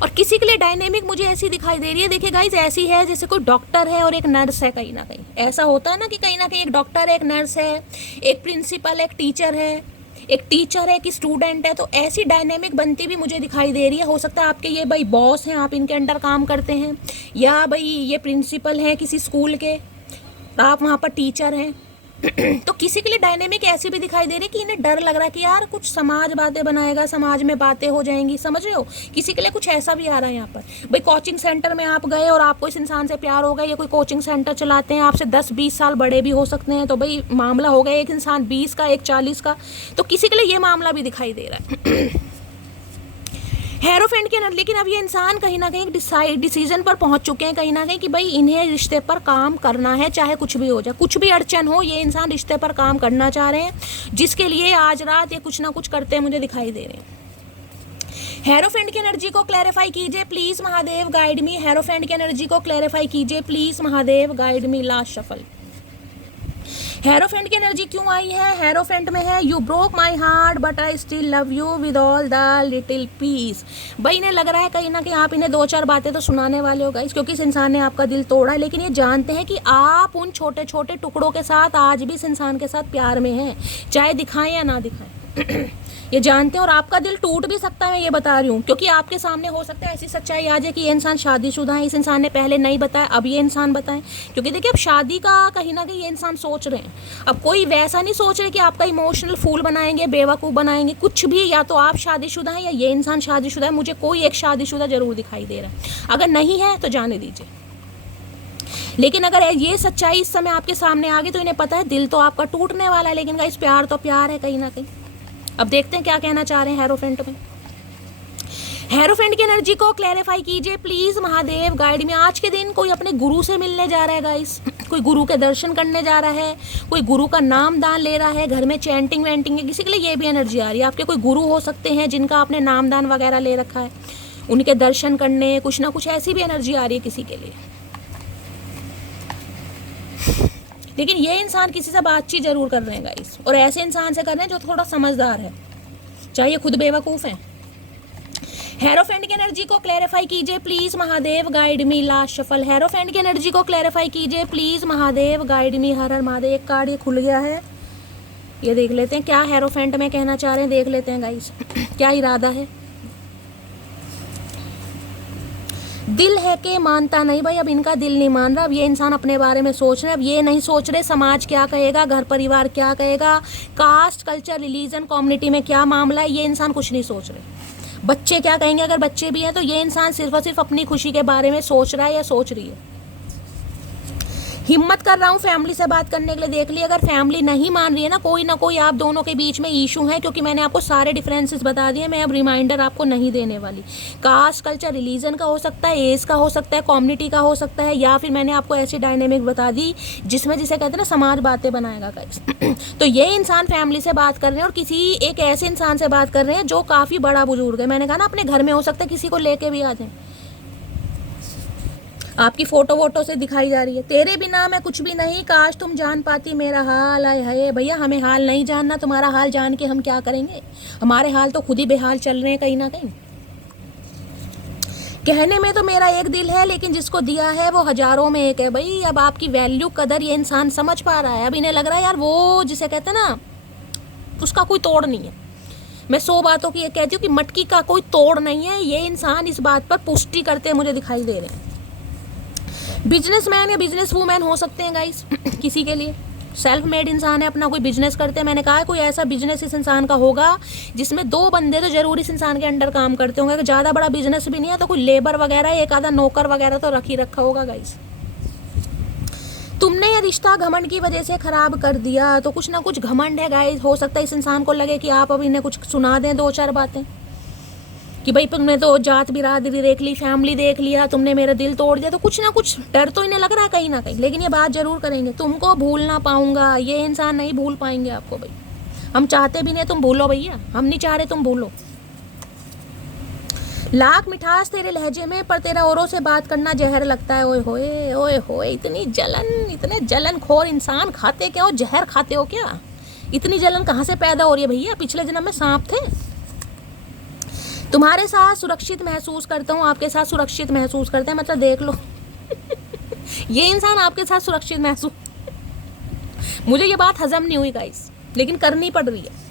और किसी के लिए डायनेमिक मुझे ऐसी दिखाई दे रही है। देखिए गाइज, ऐसी है जैसे कोई डॉक्टर है और एक नर्स है। कहीं ना कहीं ऐसा होता है ना कि कहीं ना कहीं एक डॉक्टर है, एक नर्स है, एक प्रिंसिपल, एक टीचर है, एक टीचर है कि स्टूडेंट है। तो ऐसी डायनेमिक बनती भी मुझे दिखाई दे रही है। हो सकता है आपके ये भाई बॉस हैं, आप इनके अंडर काम करते हैं, या भाई ये प्रिंसिपल हैं किसी स्कूल के, आप वहाँ पर टीचर हैं। तो किसी के लिए डायनेमिक ऐसी भी दिखाई दे रही है कि इन्हें डर लग रहा है कि यार कुछ समाज बातें बनाएगा, समाज में बातें हो जाएंगी, समझ रहे हो। किसी के लिए कुछ ऐसा भी आ रहा है यहाँ पर। भाई कोचिंग सेंटर में आप गए और आपको इस इंसान से प्यार हो गया, या कोई कोचिंग सेंटर चलाते हैं, आपसे 10-20 साल बड़े भी हो सकते हैं, तो भाई मामला हो गया, एक इंसान 20 का, एक 40 का। तो किसी के लिए ये मामला भी दिखाई दे रहा है। हेरोफेंट के अंदर, लेकिन अब ये इंसान कहीं ना कहीं डिसीजन पर पहुंच चुके हैं कहीं ना कहीं कि भाई इन्हें रिश्ते पर काम करना है, चाहे कुछ भी हो जाए, कुछ भी अड़चन हो, ये इंसान रिश्ते पर काम करना चाह रहे हैं, जिसके लिए आज रात ये कुछ ना कुछ करते हैं मुझे दिखाई दे रहे हैं। हेरोफेंट की एनर्जी को क्लैरिफाई कीजिए please, Mahadev guide me. Hierophant की एनर्जी को क्लैरिफाई कीजिए please, Mahadev guide me. Last shuffle. Hierophant की एनर्जी क्यों आई है? हेरोफेंट में है you broke my heart but I still love you with all the little piece. भाई इन्हें लग रहा है कहीं ना कहीं आप इन्हें 2-4 बातें तो सुनाने वाले हो गाइस, क्योंकि इस इंसान ने आपका दिल तोड़ा है, लेकिन ये जानते हैं कि आप उन छोटे छोटे टुकड़ों के साथ आज भी इस इंसान के साथ प्यार में हैं, चाहे दिखाएं या ना दिखाएं। ये जानते हैं, और आपका दिल टूट भी सकता है, मैं ये बता रही हूँ, क्योंकि आपके सामने हो सकता है ऐसी सच्चाई आ जाए कि ये इंसान शादीशुदा है, इस इंसान ने पहले नहीं बताया, अब ये इंसान बताए। क्योंकि देखिए अब शादी का कहीं ना कहीं ये इंसान सोच रहे हैं। अब कोई वैसा नहीं सोच रहे कि आपका इमोशनल फूल बनाएंगे, बेवकूफ़ बनाएंगे, कुछ भी। या तो आप शादीशुदा हैं या ये इंसान शादीशुदा है, मुझे कोई एक शादीशुदा जरूर दिखाई दे रहा है। अगर नहीं है तो जाने दीजिए। लेकिन अगर ये सच्चाई इस समय आपके सामने आ गई तो इन्हें पता है दिल तो आपका टूटने वाला है, लेकिन गाइस प्यार तो प्यार है कहीं ना कहीं। अब देखते हैं क्या कहना चाह रहे हैं हेरोफेंट में। हेरोफेंट की एनर्जी को क्लैरिफाई कीजिए प्लीज महादेव, गाइड में। आज के दिन कोई अपने गुरु से मिलने जा रहा है गाइस, कोई गुरु के दर्शन करने जा रहा है, कोई गुरु का नाम दान ले रहा है, घर में चैंटिंग वैंटिंग है, किसी के लिए ये भी एनर्जी आ रही है। आपके कोई गुरु हो सकते हैं जिनका आपने नाम दान वगैरह ले रखा है, उनके दर्शन करने, कुछ ना कुछ ऐसी भी एनर्जी आ रही है किसी के लिए। लेकिन ये इंसान किसी से बातचीत जरूर कर रहे हैं गाइस, और ऐसे इंसान से कर रहे हैं जो थोड़ा समझदार है, चाहे खुद बेवकूफ़ है। हेरोफेंट की एनर्जी को क्लैरिफाई कीजिए please Mahadev, guide me. Last shuffle. Hierophant की एनर्जी को क्लैरिफाई कीजिए प्लीज महादेव, गाइड मी। हर हर महादेव। एक कार्ड ये खुल गया है, ये देख लेते हैं क्या हेरोफेंट में कहना चाह रहे हैं, देख लेते हैं गाइस क्या इरादा है। दिल है कि मानता नहीं भाई, अब इनका दिल नहीं मान रहा। अब ये इंसान अपने बारे में सोच रहे हैं, अब ये नहीं सोच रहे समाज क्या कहेगा, घर परिवार क्या कहेगा, कास्ट कल्चर रिलीजन कम्युनिटी में क्या मामला है, ये इंसान कुछ नहीं सोच रहे। बच्चे क्या कहेंगे, अगर बच्चे भी हैं तो ये इंसान सिर्फ और सिर्फ अपनी खुशी के बारे में सोच रहा है या सोच रही है। हिम्मत कर रहा हूँ फैमिली से बात करने के लिए, देख लिया। अगर फैमिली नहीं मान रही है ना कोई आप दोनों के बीच में इशू है, क्योंकि मैंने आपको सारे डिफरेंसेस बता दिए, मैं अब रिमाइंडर आपको नहीं देने वाली। कास्ट कल्चर रिलीजन का हो सकता है, एज का हो सकता है, कम्युनिटी का हो सकता है, या फिर मैंने आपको ऐसी डायनेमिक बता दी जिसमें जिसे कहते हैं ना समाज बातें बनाएगा गाइस। तो ये इंसान फैमिली से बात कर रहे हैं और किसी एक ऐसे इंसान से बात कर रहे हैं जो काफ़ी बड़ा बुजुर्ग है। मैंने कहा ना अपने घर में हो सकता है किसी को लेके भी आ जाए। आपकी फोटो वोटो से दिखाई जा रही है, तेरे बिना मैं कुछ भी नहीं, काश तुम जान पाती मेरा हाल। आए हाय भैया, हमें हाल नहीं जानना, तुम्हारा हाल जान के हम क्या करेंगे, हमारे हाल तो खुद ही बेहाल चल रहे हैं कहीं ना कहीं। कहने में तो मेरा एक दिल है, लेकिन जिसको दिया है वो हजारों में एक है भाई। अब आपकी वैल्यू कदर ये इंसान समझ पा रहा है। अब इन्हें लग रहा है यार वो जिसे कहते हैं ना उसका कोई तोड़ नहीं है। मैं 100 बातों की ये कहती हूँ कि मटकी का कोई तोड़ नहीं है। ये इंसान इस बात पर पुष्टि करते मुझे दिखाई दे रहे हैं। बिजनेसमैन या बिजनेस वूमैन हो सकते हैं गाइस किसी के लिए। सेल्फ मेड इंसान है, अपना कोई बिजनेस करते हैं। मैंने कहा है कोई ऐसा बिजनेस इस इंसान का होगा जिसमें 2 बंदे तो जरूर इस इंसान के अंडर काम करते होंगे। ज़्यादा बड़ा बिजनेस भी नहीं है तो कोई लेबर वगैरह, एक आधा नौकर वगैरह तो रखा होगा गाइस। तुमने ये रिश्ता घमंड की वजह से खराब कर दिया, तो कुछ ना कुछ घमंड है गाइस। हो सकता है इस इंसान को लगे कि आप अब इन्हें कुछ सुना दें 2-4 बातें कि भाई तुमने तो जात बिरादरी देख ली, फैमिली देख लिया, तुमने मेरा दिल तोड़ दिया। तो कुछ ना कुछ डर तो इन्हें लग रहा है कहीं ना कहीं, लेकिन ये बात जरूर करेंगे, तुमको भूल ना पाऊंगा। ये इंसान नहीं भूल पाएंगे आपको भाई। हम चाहते भी नहीं तुम भूलो भैया, हम नहीं चाह रहे तुम भूलो। लाख मिठास तेरे लहजे में, पर तेरा औरों से बात करना जहर लगता है। ओए होए, इतने जलन खोर इंसान, खाते क्या हो, जहर खाते हो क्या? इतनी जलन कहाँ से पैदा हो रही है भैया? पिछले जन्म में सांप थे। तुम्हारे साथ सुरक्षित महसूस करता हूँ, आपके साथ सुरक्षित महसूस करते हैं, मतलब देख लो ये इंसान आपके साथ सुरक्षित महसूस मुझे ये बात हजम नहीं हुई गाइस, लेकिन करनी पड़ रही है।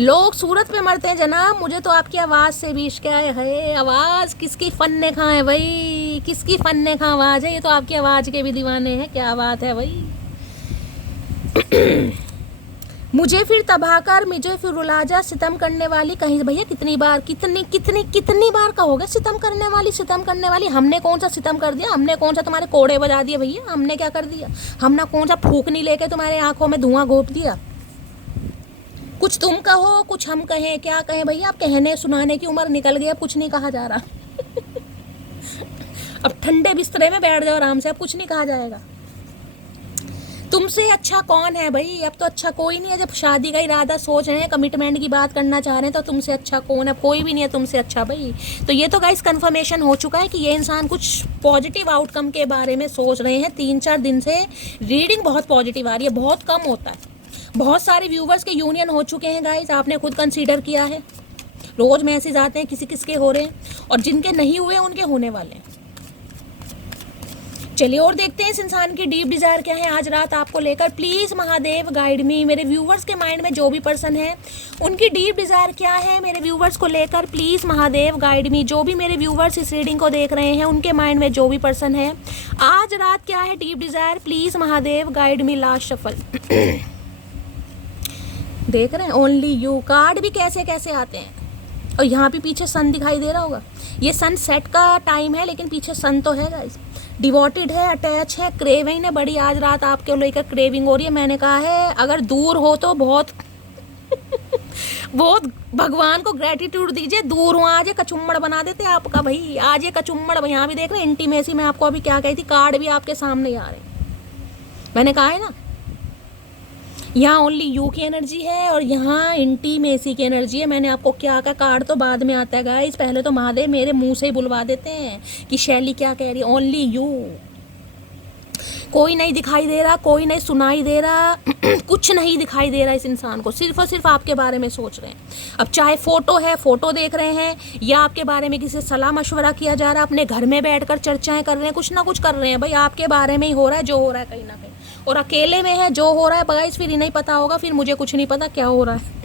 लोग सूरत पे मरते हैं जनाब, मुझे तो आपकी आवाज़ से भी इश्क है। आवाज़ किसकी फन्ने खां है भाई, किसकी फन्ने खां आवाज़ है, ये तो आपकी आवाज़ के भी दीवाने हैं। क्या बात है भाई मुझे फिर तबाह कर, मुझे फिर रुला जा, सितम करने वाली कहीं। भैया कितनी बार कहोगे सितम करने वाली? हमने कौन सा सितम कर दिया? हमने कौन सा तुम्हारे कोड़े बजा दिए भैया? हमने क्या कर दिया? हमने कौन सा फूकनी लेके तुम्हारे आंखों में धुआं घोंप दिया? कुछ तुम कहो, कुछ हम कहें, क्या कहें भैया? अब कहने सुनाने की उम्र निकल गई, अब कुछ नहीं कहा जा रहा अब ठंडे बिस्तरे में बैठ जाओ आराम से, अब कुछ नहीं कहा जाएगा। तुमसे अच्छा कौन है भाई? अब तो अच्छा कोई नहीं है। जब शादी का इरादा सोच रहे हैं, कमिटमेंट की बात करना चाह रहे हैं, तो तुमसे अच्छा कौन है? कोई भी नहीं है तुमसे अच्छा भाई। तो ये तो गाइस कंफर्मेशन हो चुका है कि ये इंसान कुछ पॉजिटिव आउटकम के बारे में सोच रहे हैं। 3-4 दिन से रीडिंग बहुत पॉजिटिव आ रही है, बहुत कम होता है। बहुत सारे व्यूवर्स के यूनियन हो चुके हैं गाइस, आपने खुद कंसीडर किया है। रोज मैसेज आते हैं किसी किसके हो रहे हैं, और जिनके नहीं हुए उनके होने वाले हैं। चलिए और देखते हैं इस इंसान की डीप डिजायर क्या है आज रात आपको लेकर। प्लीज महादेव गाइड मी। मेरे व्यूवर्स के माइंड में जो भी पर्सन है उनकी डीप डिजायर क्या है मेरे व्यूवर्स को लेकर, प्लीज महादेव गाइड मी। जो भी मेरे व्यूवर्स इस रीडिंग को देख रहे हैं उनके माइंड में जो भी पर्सन है आज रात क्या है deep Dzire, please Mahadev guide me. Last shuffle देख रहे हैं, ओनली यू कार्ड भी कैसे कैसे आते हैं। और यहाँ भी पीछे सन दिखाई दे रहा होगा, ये सन सेट का टाइम है लेकिन पीछे सन तो है गाइस। डिवोटेड है, अटैच है, क्रेविंग है बड़ी आज रात आपके लेकर क्रेविंग हो रही है। मैंने कहा है अगर दूर हो तो बहुत बहुत भगवान को ग्रेटिट्यूड दीजिए, दूर हो आज ये कचुम्बड़ बना देते आपका भाई, आज ये कचुम्बड़। यहाँ भी देख रहे हैं इंटीमेसी में आपको अभी क्या कही थी, कार्ड भी आपके सामने आ रहे हैं। मैंने कहा है ना यहाँ ओनली यू की एनर्जी है और यहाँ इंटीमेसी की एनर्जी है। मैंने आपको क्या कहा, कार्ड तो बाद में आता है गाइस, पहले तो महादेव मेरे मुंह से ही बुलवा देते हैं कि शैली क्या कह रही है। ओनली यू, कोई नहीं दिखाई दे रहा, कोई नहीं सुनाई दे रहा कुछ नहीं दिखाई दे रहा इस इंसान को, सिर्फ और सिर्फ आपके बारे में सोच रहे हैं। अब चाहे फोटो है, फोटो देख रहे हैं, या आपके बारे में किसी से सलाह मशवरा किया जा रहा है, अपने घर में बैठकर चर्चाएं कर रहे हैं, कुछ ना कुछ कर रहे हैं भाई, आपके बारे में ही हो रहा है जो हो रहा है कहीं ना कहीं। और अकेले में है जो हो रहा है गाइस, फिर ही नहीं पता होगा, फिर मुझे कुछ नहीं पता क्या हो रहा है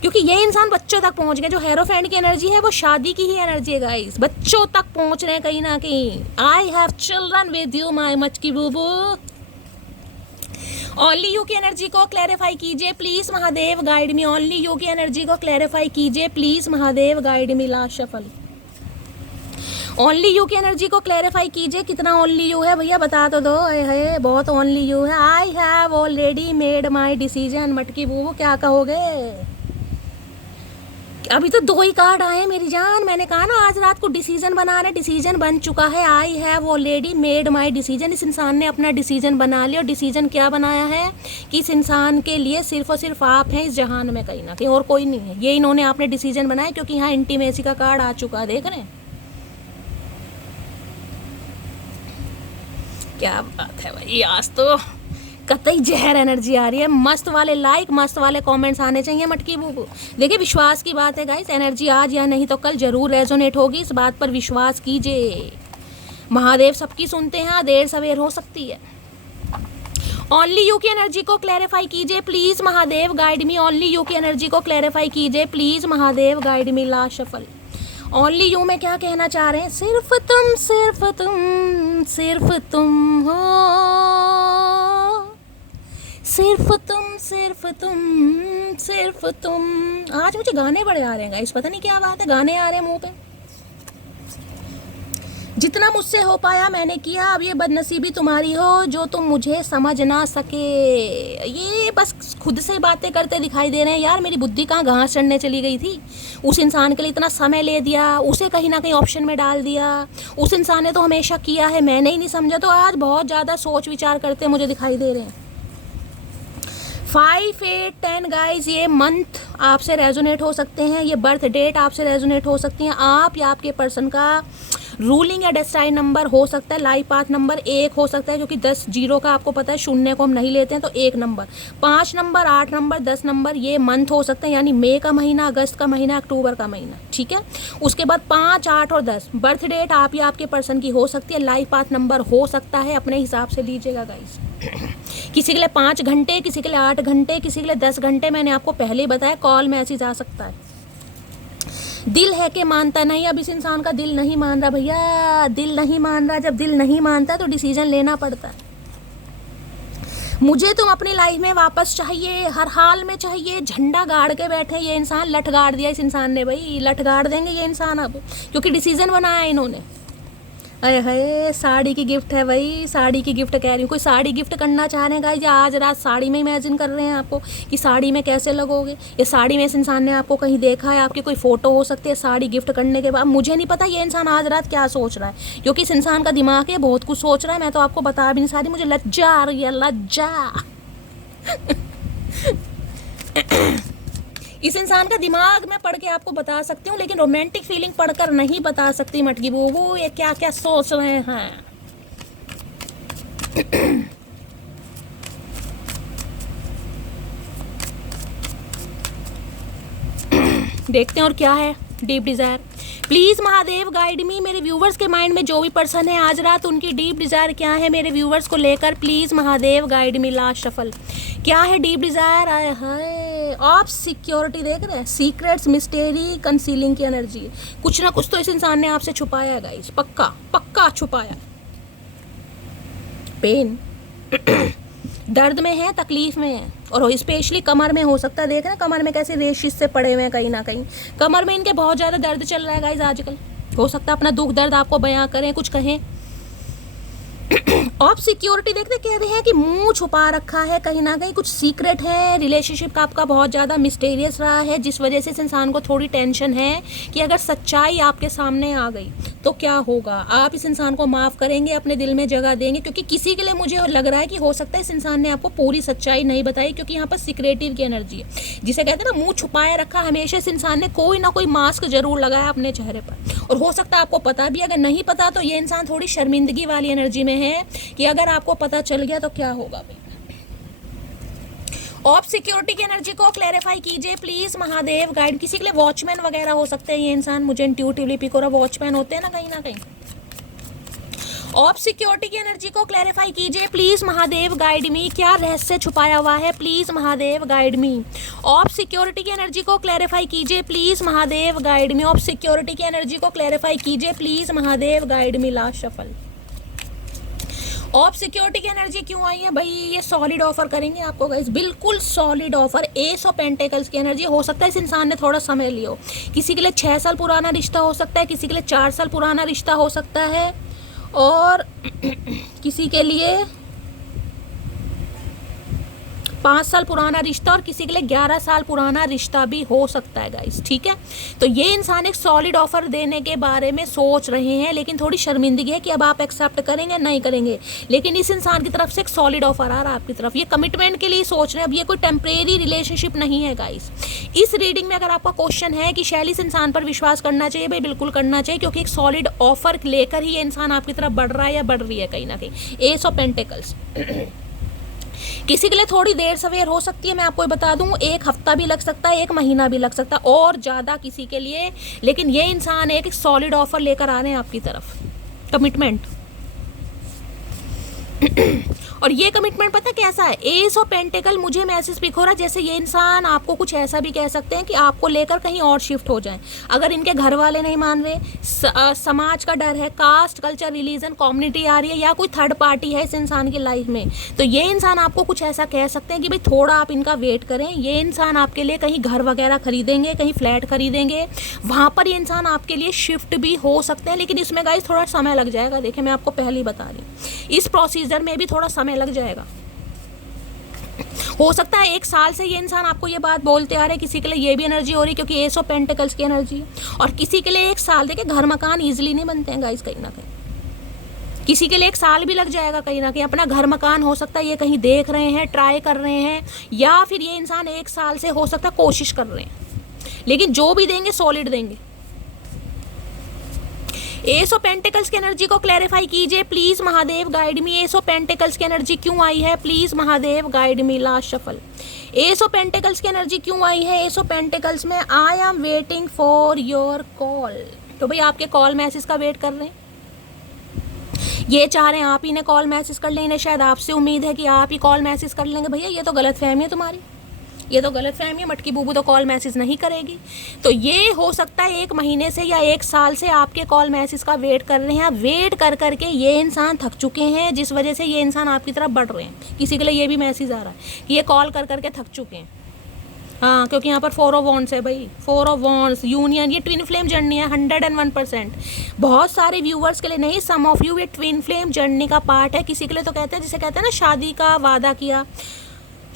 क्योंकि ये इंसान बच्चों तक पहुंच गए। जो हेरोफेंट की एनर्जी है वो शादी की ही एनर्जी है गाइस, बच्चों तक पहुंच रहे हैं कहीं ना कहीं। I have children with you my मचकी बूबू। ओनली यू की एनर्जी को क्लैरिफाई कीजिए please Mahadev guide me. Only you की एनर्जी को क्लैरिफाई कीजिए please Mahadev guide me. Last shuffle, only you की एनर्जी को क्लैरिफाई कीजिए। कितना ओनली यू है भैया बता तो दो। है बहुत ओनली यू है। I have already made my decision. मटकी बूबू क्या कहोगे, अभी तो 2 ही कार्ड आए मेरी जान। मैंने कहा ना आज रात को डिसीजन बनाना, डिसीजन बन चुका है। I have already made my decision. इस इंसान ने अपना डिसीजन बना लिया। और डिसीजन क्या बनाया है कि इस इंसान के लिए सिर्फ और सिर्फ आप हैं इस जहान में, कहीं ना कहीं और कोई नहीं है। ये इन्होंने आपने डिसीजन बनाया क्योंकि यहाँ इंटीमेसी का कार्ड आ चुका है, देख रहे हैं क्या बात है भाई। आज तो कतई जहर एनर्जी आ रही है। मस्त वाले लाइक, मस्त वाले कमेंट्स आने चाहिए मटकी बूबू। देखिए विश्वास की बात है गाइस, एनर्जी आज या नहीं तो कल जरूर रेजोनेट होगी, इस बात पर विश्वास कीजिए। महादेव सबकी सुनते हैं, देर सवेर हो सकती है। ओनली यू की एनर्जी को क्लैरिफाई कीजिए please Mahadev guide me. Only you की एनर्जी को क्लैरिफाई कीजिए please Mahadev guide me. Last shuffle, only you में क्या कहना चाह रहे हैं, सिर्फ तुम सिर्फ तुम सिर्फ तुम हो, सिर्फ तुम सिर्फ तुम सिर्फ तुम। आज मुझे गाने बड़े आ रहे हैं गाइस, पता नहीं क्या बात है, गाने आ रहे हैं मुंह पे। जितना मुझसे हो पाया मैंने किया, अब ये बदनसीबी तुम्हारी हो जो तुम मुझे समझ ना सके। ये बस खुद से बातें करते दिखाई दे रहे हैं यार। मेरी बुद्धि कहाँ घास चढ़ने चली गई थी। उस इंसान के लिए इतना समय ले दिया, उसे कहीं ना कहीं ऑप्शन में डाल दिया। उस इंसान ने तो हमेशा किया है, मैंने ही नहीं समझा। तो आज बहुत ज़्यादा सोच विचार करते मुझे दिखाई दे रहे हैं। 5, 8, 10 गाइज, ये मंथ आपसे रेजोनेट हो सकते हैं, ये बर्थ डेट आपसे रेजोनेट हो सकती हैं। आप या आपके पर्सन का रूलिंग या डेस्टाइन नंबर हो सकता है, लाइफ पाथ नंबर 1 हो सकता है, क्योंकि 10 जीरो का आपको पता है, शून्य को हम नहीं लेते हैं, तो 1 नंबर, 5 नंबर, 8 नंबर, 10 नंबर, ये मंथ हो सकते हैं, यानी मई का महीना, अगस्त का महीना, अक्टूबर का महीना, ठीक है। उसके बाद 5, 8 और 10 बर्थ डेट आप या आपके पर्सन की हो सकती है, लाइफ पाथ नंबर हो सकता है, अपने हिसाब से लीजिएगा गाइस। किसी के लिए 5 घंटे, किसी के लिए 8 घंटे, किसी के लिए 10 घंटे, मैंने आपको पहले ही बताया, कॉल मैसेज आ सकता है। दिल है कि मानता नहीं, अब इस इंसान का दिल नहीं मान रहा भैया, दिल नहीं मान रहा। जब दिल नहीं मानता तो डिसीजन लेना पड़ता है। मुझे तुम अपनी लाइफ में वापस चाहिए, हर हाल में चाहिए। झंडा गाड़ के बैठे ये इंसान, लठ गाड़ दिया इस इंसान ने भाई, लठ गाड़ देंगे ये इंसान अब, क्योंकि डिसीजन बनाया इन्होंने। अरे है साड़ी की गिफ्ट है भाई, साड़ी की गिफ्ट कह रही हूँ। कोई साड़ी गिफ्ट करना चाह रहे हैं गाइस, या आज रात साड़ी में इमेजिन कर रहे हैं आपको कि साड़ी में कैसे लगोगे, या साड़ी में इस इंसान ने आपको कहीं देखा है, आपकी कोई फोटो हो सकती है साड़ी गिफ्ट करने के बाद। मुझे नहीं पता ये इंसान आज रात क्या सोच रहा है, क्योंकि इस इंसान का दिमाग है बहुत कुछ सोच रहा है। मैं तो आपको बता भी नहीं सकती, मुझे लज्जा आ रही है, लज्जा इस इंसान का दिमाग मैं पढ़ के आपको बता सकती हूँ, लेकिन रोमांटिक फीलिंग पढ़कर नहीं बता सकती मटकी बूबू ये क्या क्या सोच रहे हैं। देखते हैं और क्या है। Deep desire, please Mahadev guide मी। मेरे व्यूवर्स के माइंड में जो भी पर्सन है आज रात, उनकी डीप डिज़ायर क्या है मेरे व्यूवर्स को लेकर, please Mahadev guide me. Last shuffle, क्या है डीप डिज़ायर? आए हाय, आप सिक्योरिटी देख रहे हैं, सीक्रेट्स, मिस्टेरी, कंसीलिंग की एनर्जी। कुछ ना कुछ तो इस इंसान ने आपसे छुपाया है गाइस, पक्का पक्का छुपाया। पेन दर्द में है, तकलीफ में है, और स्पेशली कमर में हो सकता है। देख रहे हैं कमर में कैसे रेशिस से पड़े हुए हैं, कहीं ना कहीं कमर में इनके बहुत ज़्यादा दर्द चल रहा है गाइस आजकल। हो सकता है अपना दुख दर्द आपको बयां करें, कुछ कहें। आप सिक्योरिटी देखते कह रहे हैं कि मुंह छुपा रखा है, कहीं ना कहीं कुछ सीक्रेट है। रिलेशनशिप का आपका बहुत ज़्यादा मिस्टीरियस रहा है, जिस वजह से इस इंसान को थोड़ी टेंशन है कि अगर सच्चाई आपके सामने आ गई तो क्या होगा। आप इस इंसान को माफ़ करेंगे, अपने दिल में जगह देंगे, क्योंकि किसी के लिए मुझे लग रहा है कि हो सकता है इस इंसान ने आपको पूरी सच्चाई नहीं बताई, क्योंकि यहाँ पर सिक्रेटिव की एनर्जी है, जिसे कहते हैं ना मुंह छुपाए रखा। हमेशा इस इंसान ने कोई ना कोई मास्क जरूर लगाया अपने चेहरे पर, और हो सकता है आपको पता भी। अगर नहीं पता तो ये इंसान थोड़ी शर्मिंदगी वाली एनर्जी में है कि अगर आपको पता चल गया तो क्या होगा भाई। ऑफ सिक्योरिटी की एनर्जी को क्लैरिफाई कीजिए प्लीज महादेव गाइड। किसी के लिए वॉचमैन वगैरह हो सकते हैं ये इंसान, मुझे इंट्यूटिवली पिक हो रहा, वॉचमैन होते हैं ना कहीं ना कहीं। ऑफ सिक्योरिटी की एनर्जी को क्लैरिफाई कीजिए प्लीज महादेव गाइड मी। क्या रहस्य छुपाया हुआ है, please Mahadev guide me. Of security की एनर्जी को क्लैरिफाई कीजिए please Mahadev guide me. Of security की एनर्जी को क्लैरिफाई कीजिए please Mahadev guide me. Last shuffle, of security की एनर्जी क्यों आई है भाई? ये सॉलिड ऑफर करेंगे आपको गाइस, बिल्कुल solid offer. S of pentacles की एनर्जी। हो सकता है इस इंसान ने थोड़ा समय लिया हो, किसी के लिए 6 साल पुराना रिश्ता हो सकता है, किसी के लिए 4 साल पुराना रिश्ता हो सकता है, और किसी के लिए 5 साल पुराना रिश्ता, और किसी के लिए 11 साल पुराना रिश्ता भी हो सकता है गाइस, ठीक है। तो ये इंसान एक सॉलिड ऑफर देने के बारे में सोच रहे हैं, लेकिन थोड़ी शर्मिंदगी है कि अब आप एक्सेप्ट करेंगे नहीं करेंगे। लेकिन इस इंसान की तरफ से एक सॉलिड ऑफर आ रहा है आपकी तरफ, ये कमिटमेंट के लिए सोच रहे हैं। अब ये कोई टेम्परेरी रिलेशनशिप नहीं है गाइस। इस रीडिंग में अगर आपका क्वेश्चन है कि शैली इस इंसान पर विश्वास करना चाहिए, भाई बिल्कुल करना चाहिए, क्योंकि एक सॉलिड ऑफर लेकर ही ये इंसान आपकी तरफ बढ़ रहा है या बढ़ रही है कहीं ना कहीं। एस ऑफ पेंटिकल्स किसी के लिए थोड़ी देर सवेर हो सकती है, मैं आपको बता दूं, 1 हफ्ता भी लग सकता है, 1 महीना भी लग सकता है, और ज़्यादा किसी के लिए। लेकिन ये इंसान एक सॉलिड ऑफर लेकर आ रहे हैं आपकी तरफ, कमिटमेंट। और ये कमिटमेंट पता कैसा है? एस ऑफ पेंटिकल मुझे मैसेज पिक हो रहा है जैसे ये इंसान आपको कुछ ऐसा भी कह सकते हैं कि आपको लेकर कहीं और शिफ्ट हो जाए। अगर इनके घर वाले नहीं मान रहे, समाज का डर है, कास्ट, कल्चर, रिलीजन, कम्युनिटी आ रही है, या कोई थर्ड पार्टी है इस इंसान की लाइफ में, तो ये इंसान आपको कुछ ऐसा कह सकते हैं कि भाई थोड़ा आप इनका वेट करें। ये इंसान आपके लिए कहीं घर वगैरह खरीदेंगे, कहीं फ्लैट खरीदेंगे, वहाँ पर ये इंसान आपके लिए शिफ्ट भी हो सकते हैं। लेकिन इसमें गाइस थोड़ा समय लग जाएगा। देखिए मैं आपको पहले ही बता रही हूँ, इस प्रोसीजर में भी थोड़ा समय लग जाएगा। हो सकता है 1 साल से ये इंसान आपको ये बात बोलते आ रहे हैं। किसी के लिए ये भी एनर्जी हो रही है क्योंकि एस ऑफ पेंटिकल्स की एनर्जी है, और किसी के लिए 1 साल। देखिए घर मकान इजीली नहीं बनते हैं गाइस, कहीं ना कहीं किसी के लिए 1 साल भी लग जाएगा। कहीं ना कहीं अपना घर मकान हो सकता है ये कहीं देख रहे हैं, ट्राई कर रहे हैं, या फिर ये इंसान 1 साल से हो सकता है कोशिश कर रहे हैं। लेकिन जो भी देंगे सॉलिड देंगे। एस ऑफ पेंटिकल्स की एनर्जी को क्लैरिफाई कीजिए please Mahadev guide me. S of pentacles की एनर्जी क्यों आई है, please Mahadev guide me. Last shuffle, S of pentacles की एनर्जी क्यों आई है? एस ऑफ पेंटिकल्स में I am waiting for your call. तो भाई आपके कॉल मैसेज का वेट कर रहे हैं, ये चाह रहे हैं आप ही ने कॉल मैसेज कर लें, इन्हें शायद आपसे उम्मीद है कि आप ही कॉल मैसेज कर लेंगे। भैया ये तो गलत फहमी है तुम्हारी, ये तो गलत फहमी है। मटकी बूबू तो कॉल मैसेज नहीं करेगी। तो ये हो सकता है 1 महीने से या 1 साल से आपके कॉल मैसेज का वेट कर रहे हैं। वेट कर करके ये इंसान थक चुके हैं, जिस वजह से ये इंसान आपकी तरफ बढ़ रहे हैं। किसी के लिए ये भी मैसेज आ रहा है कि ये कॉल कर करके थक चुके हैं। हाँ, क्योंकि यहाँ पर 4 ऑफ वॉन्ड्स है भाई, 4 ऑफ वॉन्ड्स, यूनियन। ये ट्विन फ्लेम जर्नी है 101%। बहुत सारे व्यूवर्स के लिए नहीं, सम ऑफ यू, ये ट्विन फ्लेम जर्नी का पार्ट है। किसी के लिए तो कहते हैं, जिसे कहते हैं ना शादी का वादा किया,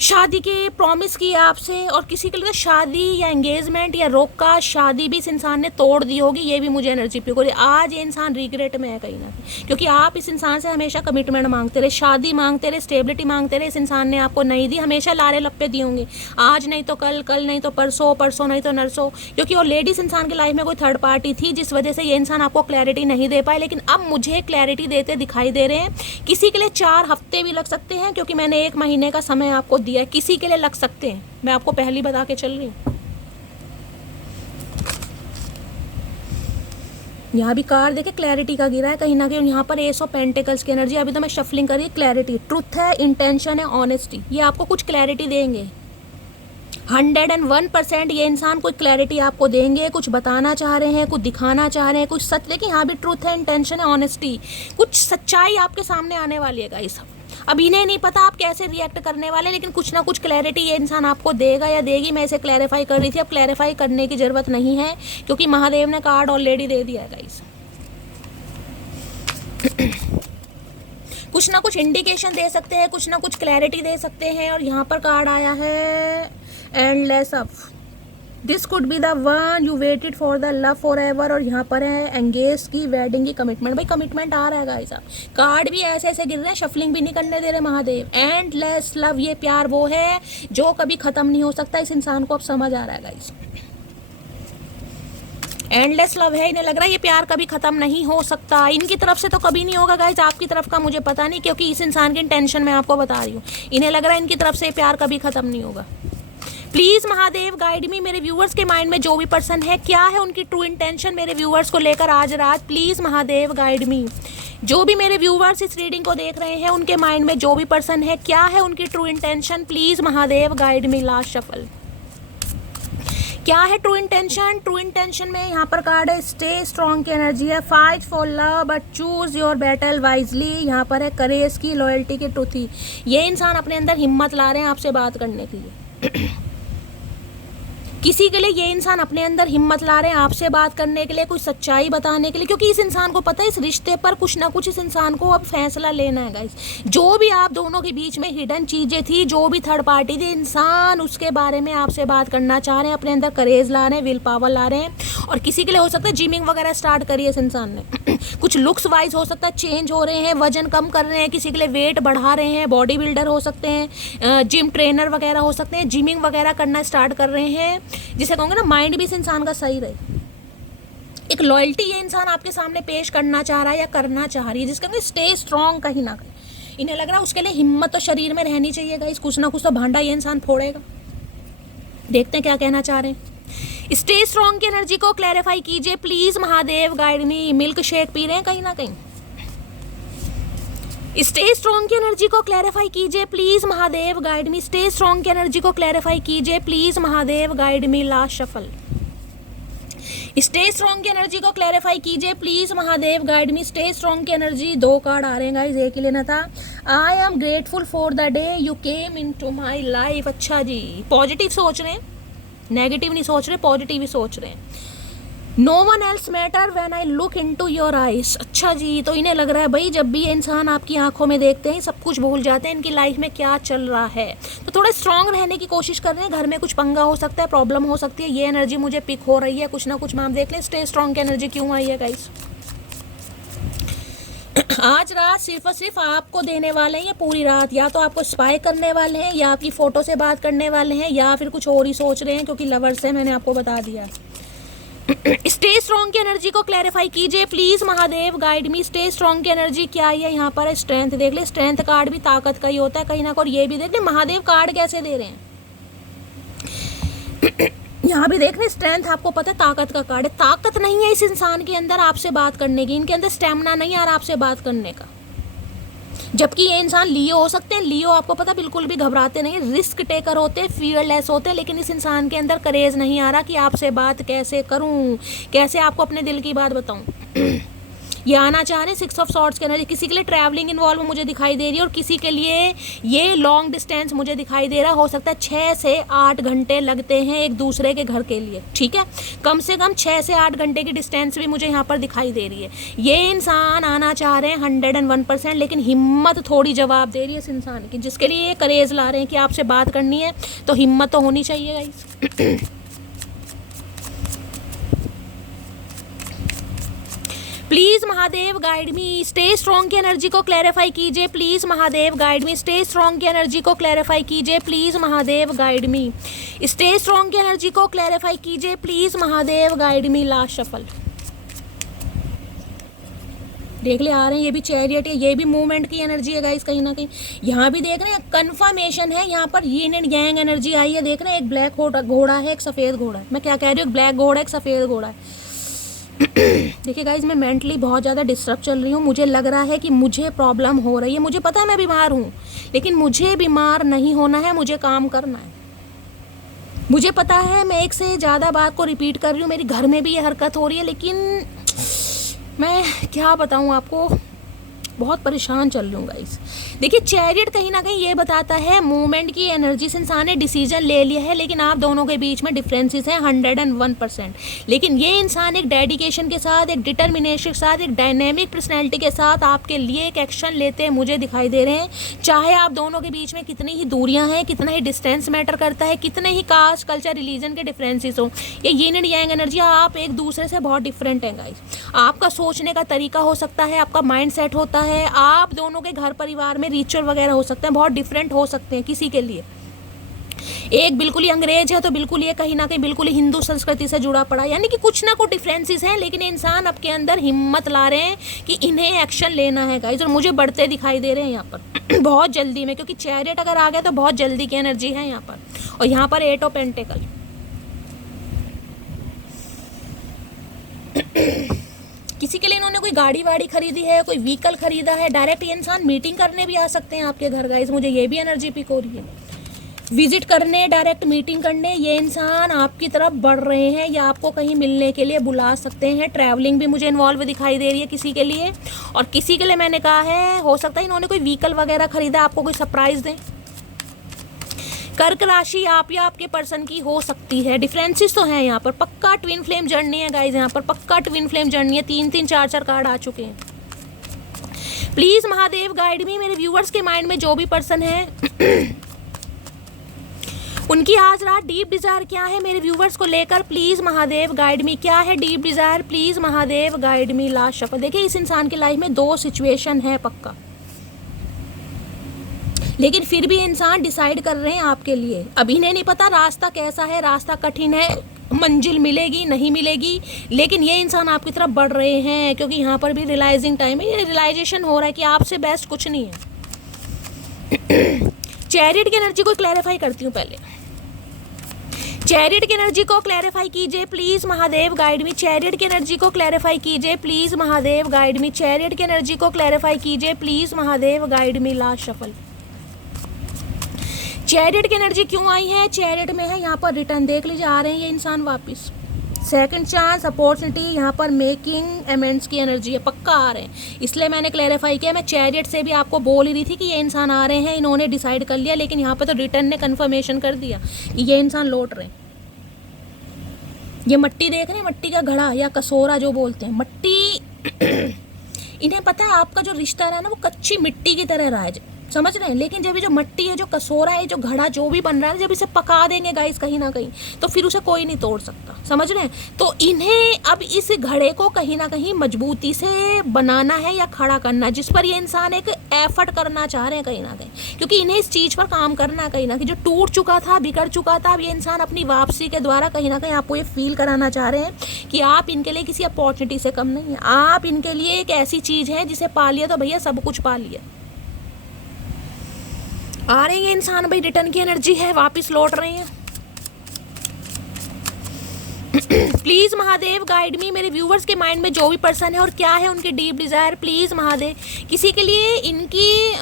शादी की प्रॉमिस की आपसे, और किसी के लिए तो शादी या एंगेजमेंट या रोक का शादी भी इस इंसान ने तोड़ दी होगी। ये भी मुझे एनर्जी पिक हो रही है। आज ये इंसान रिग्रेट में है कहीं ना कहीं, क्योंकि आप इस इंसान से हमेशा कमिटमेंट मांगते रहे, शादी मांगते रहे, स्टेबिलिटी मांगते रहे। इस इंसान ने आपको नहीं दी, हमेशा लारे लप्पे दिए होंगे, आज नहीं तो कल, कल नहीं तो परसों, परसों नहीं तो नरसों। क्योंकि और लेडीज इंसान की लाइफ में कोई थर्ड पार्टी थी, जिस वजह से ये इंसान आपको क्लैरिटी नहीं दे पाए। लेकिन अब मुझे क्लैरिटी देते दिखाई दे रहे हैं। किसी के लिए 4 हफ्ते भी लग सकते हैं, क्योंकि मैंने 1 महीने का समय आपको दिया है। किसी के लिए लग सकते हैं, मैं आपको पहले ही बता के चल रही हूँ। यहाँ भी कार्ड देखे क्लैरिटी का गिरा है कहीं ना कहीं। यहाँ पर एस ऑफ पेंटिकल्स की एनर्जी, अभी तो मैं शफलिंग करी, क्लैरिटी, ट्रुथ है, इंटेंशन है, ऑनेस्टी, ये आपको कुछ क्लैरिटी देंगे। 101% ये इंसान कोई क्लैरिटी आपको देंगे, कुछ बताना चाह रहे हैं, कुछ दिखाना चाह रहे हैं, कुछ सच। लेकिन यहाँ भी ट्रूथ है, इंटेंशन है, ऑनेस्टी, कुछ सच्चाई आपके सामने आने वाली है गाइस। अब इन्हें नहीं पता आप कैसे रिएक्ट करने वाले, लेकिन कुछ ना कुछ क्लैरिटी ये इंसान आपको देगा या देगी। मैं इसे क्लैरिफाई कर रही थी, अब क्लैरिफाई करने की ज़रूरत नहीं है क्योंकि महादेव ने कार्ड ऑलरेडी दे दिया है गाइस। कुछ ना कुछ इंडिकेशन दे सकते हैं, कुछ ना कुछ क्लैरिटी दे सकते हैं। और यहाँ पर कार्ड आया है endless of, this could be the one you waited for the love for ever. और यहाँ पर है एंगेज की, वेडिंग की, कमिटमेंट। भाई कमिटमेंट आ रहा है गाइस। साहब कार्ड भी ऐसे ऐसे गिर रहे हैं, शफलिंग भी नहीं करने दे रहे महादेव। एंडलेस लव, ये प्यार वो है जो कभी खत्म नहीं हो सकता। इस इंसान को अब समझ आ रहा है गाइस, एंडलेस लव है। इन्हें लग रहा है ये प्यार कभी खत्म नहीं हो सकता। इनकी तरफ से तो कभी नहीं होगा गाइस, आपकी तरफ का मुझे पता नहीं, क्योंकि इस इंसान की टेंशन मैं आपको बता रही हूँ। इन्हें लग रहा है इनकी तरफ से प्यार कभी खत्म नहीं होगा। प्लीज महादेव गाइड मी, मेरे व्यूअर्स के माइंड में जो भी पर्सन है, क्या है उनकी ट्रू इंटेंशन मेरे व्यूअर्स को लेकर आज रात। प्लीज महादेव गाइड मी, जो भी मेरे व्यूअर्स इस रीडिंग को देख रहे हैं उनके माइंड में जो भी पर्सन है, क्या है उनकी true intention. Please Mahadev guide me. Last shuffle, क्या है ट्रू इंटेंशन। ट्रू इंटेंशन में यहाँ पर कार्ड है स्टे स्ट्रॉन्ग की एनर्जी है, fight for love but choose your battle wisely. यहाँ पर है करेज की, लॉयल्टी की, ट्रूथी। ये इंसान अपने अंदर हिम्मत ला रहे हैं आपसे बात करने के लिए। किसी के लिए ये इंसान अपने अंदर हिम्मत ला रहे हैं आपसे बात करने के लिए, कुछ सच्चाई बताने के लिए, क्योंकि इस इंसान को पता है इस रिश्ते पर कुछ ना कुछ इस इंसान को अब फैसला लेना है गाइस। जो भी आप दोनों के बीच में हिडन चीज़ें थी, जो भी थर्ड पार्टी थी, इंसान उसके बारे में आपसे बात करना चाह रहे हैं, अपने अंदर करेज ला रहे हैं, विल पावर ला रहे हैं। और किसी के लिए हो सकता है जिमिंग वगैरह स्टार्ट करी है इस इंसान ने। कुछ लुक्स वाइज हो सकता है चेंज हो रहे हैं, वजन कम कर रहे हैं, किसी के लिए वेट बढ़ा रहे हैं, बॉडी बिल्डर हो सकते हैं, जिम ट्रेनर वगैरह हो सकते हैं, जिमिंग वगैरह करना स्टार्ट कर रहे हैं, जिसे कहूँगे ना माइंड भी इस इंसान का सही रहे। एक लॉयल्टी ये इंसान आपके सामने पेश करना चाह रहा है या करना चाह रही है, जिसके कहूँगे स्टे स्ट्रॉन्ग कहीं ना कहीं। इन्हें लग रहा है उसके लिए हिम्मत तो शरीर में रहनी चाहिए गाइस, कुछ ना कुछ तो भांडा ये इंसान फोड़ेगा। देखते हैं क्या कहना चाह रहे हैं। स्टे स्ट्रॉन्ग की एनर्जी को क्लैरिफाई कीजिए please Mahadev guide me. Milk shake P रहे हैं कहीं ना कहीं। स्टे स्ट्रॉन्ग की एनर्जी को क्लैरिफाई कीजिए please Mahadev guide me. Stay strong की एनर्जी को क्लैरिफाई कीजिए please Mahadev guide me. Last shuffle, stay strong की एनर्जी को क्लैरिफाई कीजिए please Mahadev guide me. Stay strong की एनर्जी, 2 कार्ड आ रहे हैं गाइस, एक ही लेना था। I am grateful for the day you came into my life. अच्छा जी, पॉजिटिव सोच रहे हैं, नेगेटिव नहीं सोच रहे, पॉजिटिव ही सोच रहे हैं। No one else matter when I look into your eyes. अच्छा जी, तो इन्हें लग रहा है भाई जब भी ये इंसान आपकी आंखों में देखते हैं सब कुछ भूल जाते हैं, इनकी लाइफ में क्या चल रहा है। तो थोड़ा स्ट्रांग रहने की कोशिश कर रहे हैं, घर में कुछ पंगा हो सकता है, प्रॉब्लम हो सकती है, ये एनर्जी मुझे पिक हो रही है, कुछ ना कुछ मैम देख लें। स्टे स्ट्रांग की एनर्जी क्यों आई है गाइस। आज रात सिर्फ और सिर्फ आपको देने वाले हैं ये पूरी रात, या तो आपको स्पाई करने वाले हैं, या आपकी फोटो से बात करने वाले हैं, या फिर कुछ और ही सोच रहे हैं, क्योंकि लवर्स है, मैंने आपको बता दिया। स्टे स्ट्रॉन्ग की एनर्जी को क्लैरिफाई कीजिए please Mahadev guide me. Stay strong की एनर्जी क्या है यहाँ पर है स्ट्रेंथ। देख ले, स्ट्रेंथ कार्ड भी ताकत का ही होता है कहीं ना, और ये भी देख ले महादेव कार्ड कैसे दे रहे हैं। यहाँ भी देख रहे स्ट्रेंथ, आपको पता है ताकत का कार्ड है। ताकत नहीं है इस इंसान के अंदर आपसे बात करने की, इनके अंदर स्टेमिना नहीं आ रहा आपसे बात करने का। जबकि ये इंसान लियो हो सकते हैं, लियो आपको पता बिल्कुल भी घबराते नहीं, रिस्क टेकर होते हैं, फियरलेस होते हैं, लेकिन इस इंसान के अंदर करेज नहीं आ रहा कि आपसे बात कैसे करूं, कैसे आपको अपने दिल की बात बताऊं। ये आना चाह रहे हैं 6 ऑफ सॉर्ड्स के एनर्जी। किसी के लिए ट्रैवलिंग इन्वॉल्व मुझे दिखाई दे रही है, और किसी के लिए ये लॉन्ग डिस्टेंस मुझे दिखाई दे रहा हो सकता है 6 से 8 घंटे लगते हैं एक दूसरे के घर के लिए, ठीक है। कम से कम 6 से 8 घंटे की डिस्टेंस भी मुझे यहाँ पर दिखाई दे रही है। ये इंसान आना चाह रहे हैं 101%, लेकिन हिम्मत थोड़ी जवाब दे रही है इस इंसान की, जिसके लिए ये करेज ला रहे हैं कि आपसे बात करनी है तो हिम्मत तो होनी चाहिए guys. Please Mahadev guide me. Stay strong की एनर्जी को क्लैरिफाई कीजिए please Mahadev guide me. Stay strong की एनर्जी को क्लैरिफाई कीजिए please Mahadev guide me. Stay strong की एनर्जी को क्लैरिफाई कीजिए please Mahadev guide me. Last shuffle, देख ले आ रहे हैं ये भी चैरियट है, ये भी मूवमेंट की एनर्जी है गाइस कहीं ना कहीं। यहाँ भी देख रहे हैं कंफर्मेशन है, यहाँ पर यीन एंड यांग एनर्जी आई है। देख रहे हैं एक ब्लैक घोड़ा है, एक सफ़ेद घोड़ा है। मैं क्या कह रही हूँ, एक ब्लैक घोड़ा है, एक सफ़ेद घोड़ा है। देखिए गाइज, मैं मेंटली बहुत ज़्यादा डिस्टर्ब चल रही हूँ। मुझे लग रहा है कि मुझे प्रॉब्लम हो रही है। मुझे पता है मैं बीमार हूँ, लेकिन मुझे बीमार नहीं होना है, मुझे काम करना है। मुझे पता है मैं एक से ज़्यादा बात को रिपीट कर रही हूँ, मेरी घर में भी ये हरकत हो रही है, लेकिन मैं क्या बताऊँ आपको, बहुत परेशान चल रही हूँ गाइस। देखिए, चैरियट कहीं ना कहीं ये बताता है मूवमेंट की एनर्जी से इंसान ने डिसीजन ले लिया है, लेकिन आप दोनों के बीच में डिफरेंसेस हैं 101%। लेकिन ये इंसान एक डेडिकेशन के साथ, एक डिटर्मिनेशन के साथ, एक डायनेमिक पर्सनैलिटी के साथ आपके लिए एक एक्शन लेते हैं मुझे दिखाई दे रहे हैं। चाहे आप दोनों के बीच में कितनी ही दूरियां हैं, कितना ही डिस्टेंस मैटर करता है, कितने ही कास्ट, कल्चर, रिलीजन के डिफरेंसेस हो, ये यिन एंड यांग एनर्जी, आप एक दूसरे से बहुत डिफरेंट हैं गाइस। आपका सोचने का तरीका हो सकता है, आपका माइंड सेट होता है, आप दोनों के घर परिवार में रिचुअल वगैरह हो सकते हैं, बहुत डिफरेंट हो सकते हैं किसी के लिए। एक बिल्कुल ही अंग्रेज है तो बिल्कुल ये कहीं ना कहीं बिल्कुल ही हिंदू संस्कृति से जुड़ा पड़ा, यानी कि कुछ ना कुछ डिफरेंसेस हैं, लेकिन इंसान आपके अंदर हिम्मत ला रहे हैं कि इन्हें एक्शन लेना है गाइस, और मुझे बढ़ते दिखाई दे रहे हैं यहाँ पर बहुत जल्दी में, क्योंकि चैरियट अगर आ गया तो बहुत जल्दी की एनर्जी है यहाँ पर। और यहाँ पर 8 ऑफ पेंटिकल, किसी के लिए इन्होंने कोई गाड़ी वाड़ी खरीदी है, कोई व्हीकल खरीदा है, डायरेक्ट ये इंसान मीटिंग करने भी आ सकते हैं आपके घर गाइस, मुझे ये भी एनर्जी पिक हो रही है। विजिट करने, डायरेक्ट मीटिंग करने ये इंसान आपकी तरफ बढ़ रहे हैं, या आपको कहीं मिलने के लिए बुला सकते हैं। ट्रैवलिंग भी मुझे इन्वॉल्व दिखाई दे रही है किसी के लिए, और किसी के लिए मैंने कहा है हो सकता है इन्होंने कोई व्हीकल वगैरह खरीदा, आपको कोई सरप्राइज दें। कर्क राशि आप या आपके पर्सन की हो सकती है। डिफरेंसेस तो हैं यहाँ पर, पक्का ट्विन फ्लेम जर्नी है गाइज, यहाँ पर पक्का ट्विन फ्लेम जर्नी है। 3-3 4-4 कार्ड आ चुके हैं। प्लीज महादेव गाइड मी, मेरे व्यूअर्स के माइंड में जो भी पर्सन है उनकी आज रात डीप डिजायर क्या है मेरे व्यूवर्स को लेकर, प्लीज महादेव गाइड मी। क्या है deep Dzire, please Mahadev guide me. Last शपथ। देखिए, इस इंसान की लाइफ में 2 सिचुएशन है पक्का, लेकिन फिर भी इंसान डिसाइड कर रहे हैं आपके लिए। अब इन्हें नहीं पता रास्ता कैसा है, रास्ता कठिन है, मंजिल मिलेगी नहीं मिलेगी, लेकिन ये इंसान आपकी तरफ बढ़ रहे हैं, क्योंकि यहाँ पर भी रियलाइजिंग टाइम है। ये रियलाइजेशन हो रहा है कि आपसे बेस्ट कुछ नहीं है। चैरियट की एनर्जी को क्लैरिफाई करती हूँ पहले। चैरियट की एनर्जी को क्लैरिफाई कीजिए please Mahadev guide me. Chariot की एनर्जी को क्लैरिफाई कीजिए please Mahadev guide me. Chariot की एनर्जी को क्लैरिफाई कीजिए please Mahadev guide me. Last shuffle. Chariot की एनर्जी क्यों आई है, चैरियट में है यहाँ पर रिटर्न, देख लीजिए आ रहे हैं ये इंसान वापस। सेकंड चांस, अपॉर्चुनिटी, यहाँ पर मेकिंग अमेंड्स की एनर्जी है, पक्का आ रहे हैं। इसलिए मैंने क्लैरिफाई किया। मैं चैरियट से भी आपको बोल ही रही थी कि ये इंसान आ रहे हैं, इन्होंने डिसाइड कर लिया, लेकिन यहाँ पर तो रिटर्न ने कंफर्मेशन कर दिया कि ये इंसान लौट रहे हैं। ये मट्टी देख रहे हैं, मट्टी का घड़ा या कसोरा जो बोलते हैं, मट्टी इन्हें पता है आपका जो रिश्ता रहा है ना वो कच्ची मिट्टी की तरह रहा है, समझ रहे हैं। लेकिन जब ये जो मट्टी है, जो कसोरा है, जो घड़ा जो भी बन रहा है, जब इसे पका देंगे गाइस कहीं ना कहीं, तो फिर उसे कोई नहीं तोड़ सकता, समझ रहे हैं। तो इन्हें अब इस घड़े को कहीं ना कहीं मजबूती से बनाना है या खड़ा करना, जिस पर ये इंसान एक एफर्ट करना चाह रहे हैं कहीं ना कहीं, क्योंकि इन्हें इस चीज़ पर काम करना है कहीं ना कहीं। जो टूट चुका था, बिगड़ चुका था, अब ये इंसान अपनी वापसी के द्वारा कहीं ना कहीं आपको ये फील कराना चाह रहे हैं कि आप इनके लिए किसी अपॉर्चुनिटी से कम नहीं है। आप इनके लिए एक ऐसी चीज़ है जिसे पा लिया तो भैया सब कुछ पा लिया। आ रहे हैं इंसान भाई, रिटर्न की एनर्जी है, वापस लौट रहे हैं। प्लीज महादेव गाइड मी, मेरे व्यूवर्स के माइंड में जो भी पर्सन है और क्या है उनकी डीप डिजायर, प्लीज महादेव। किसी के लिए इनकी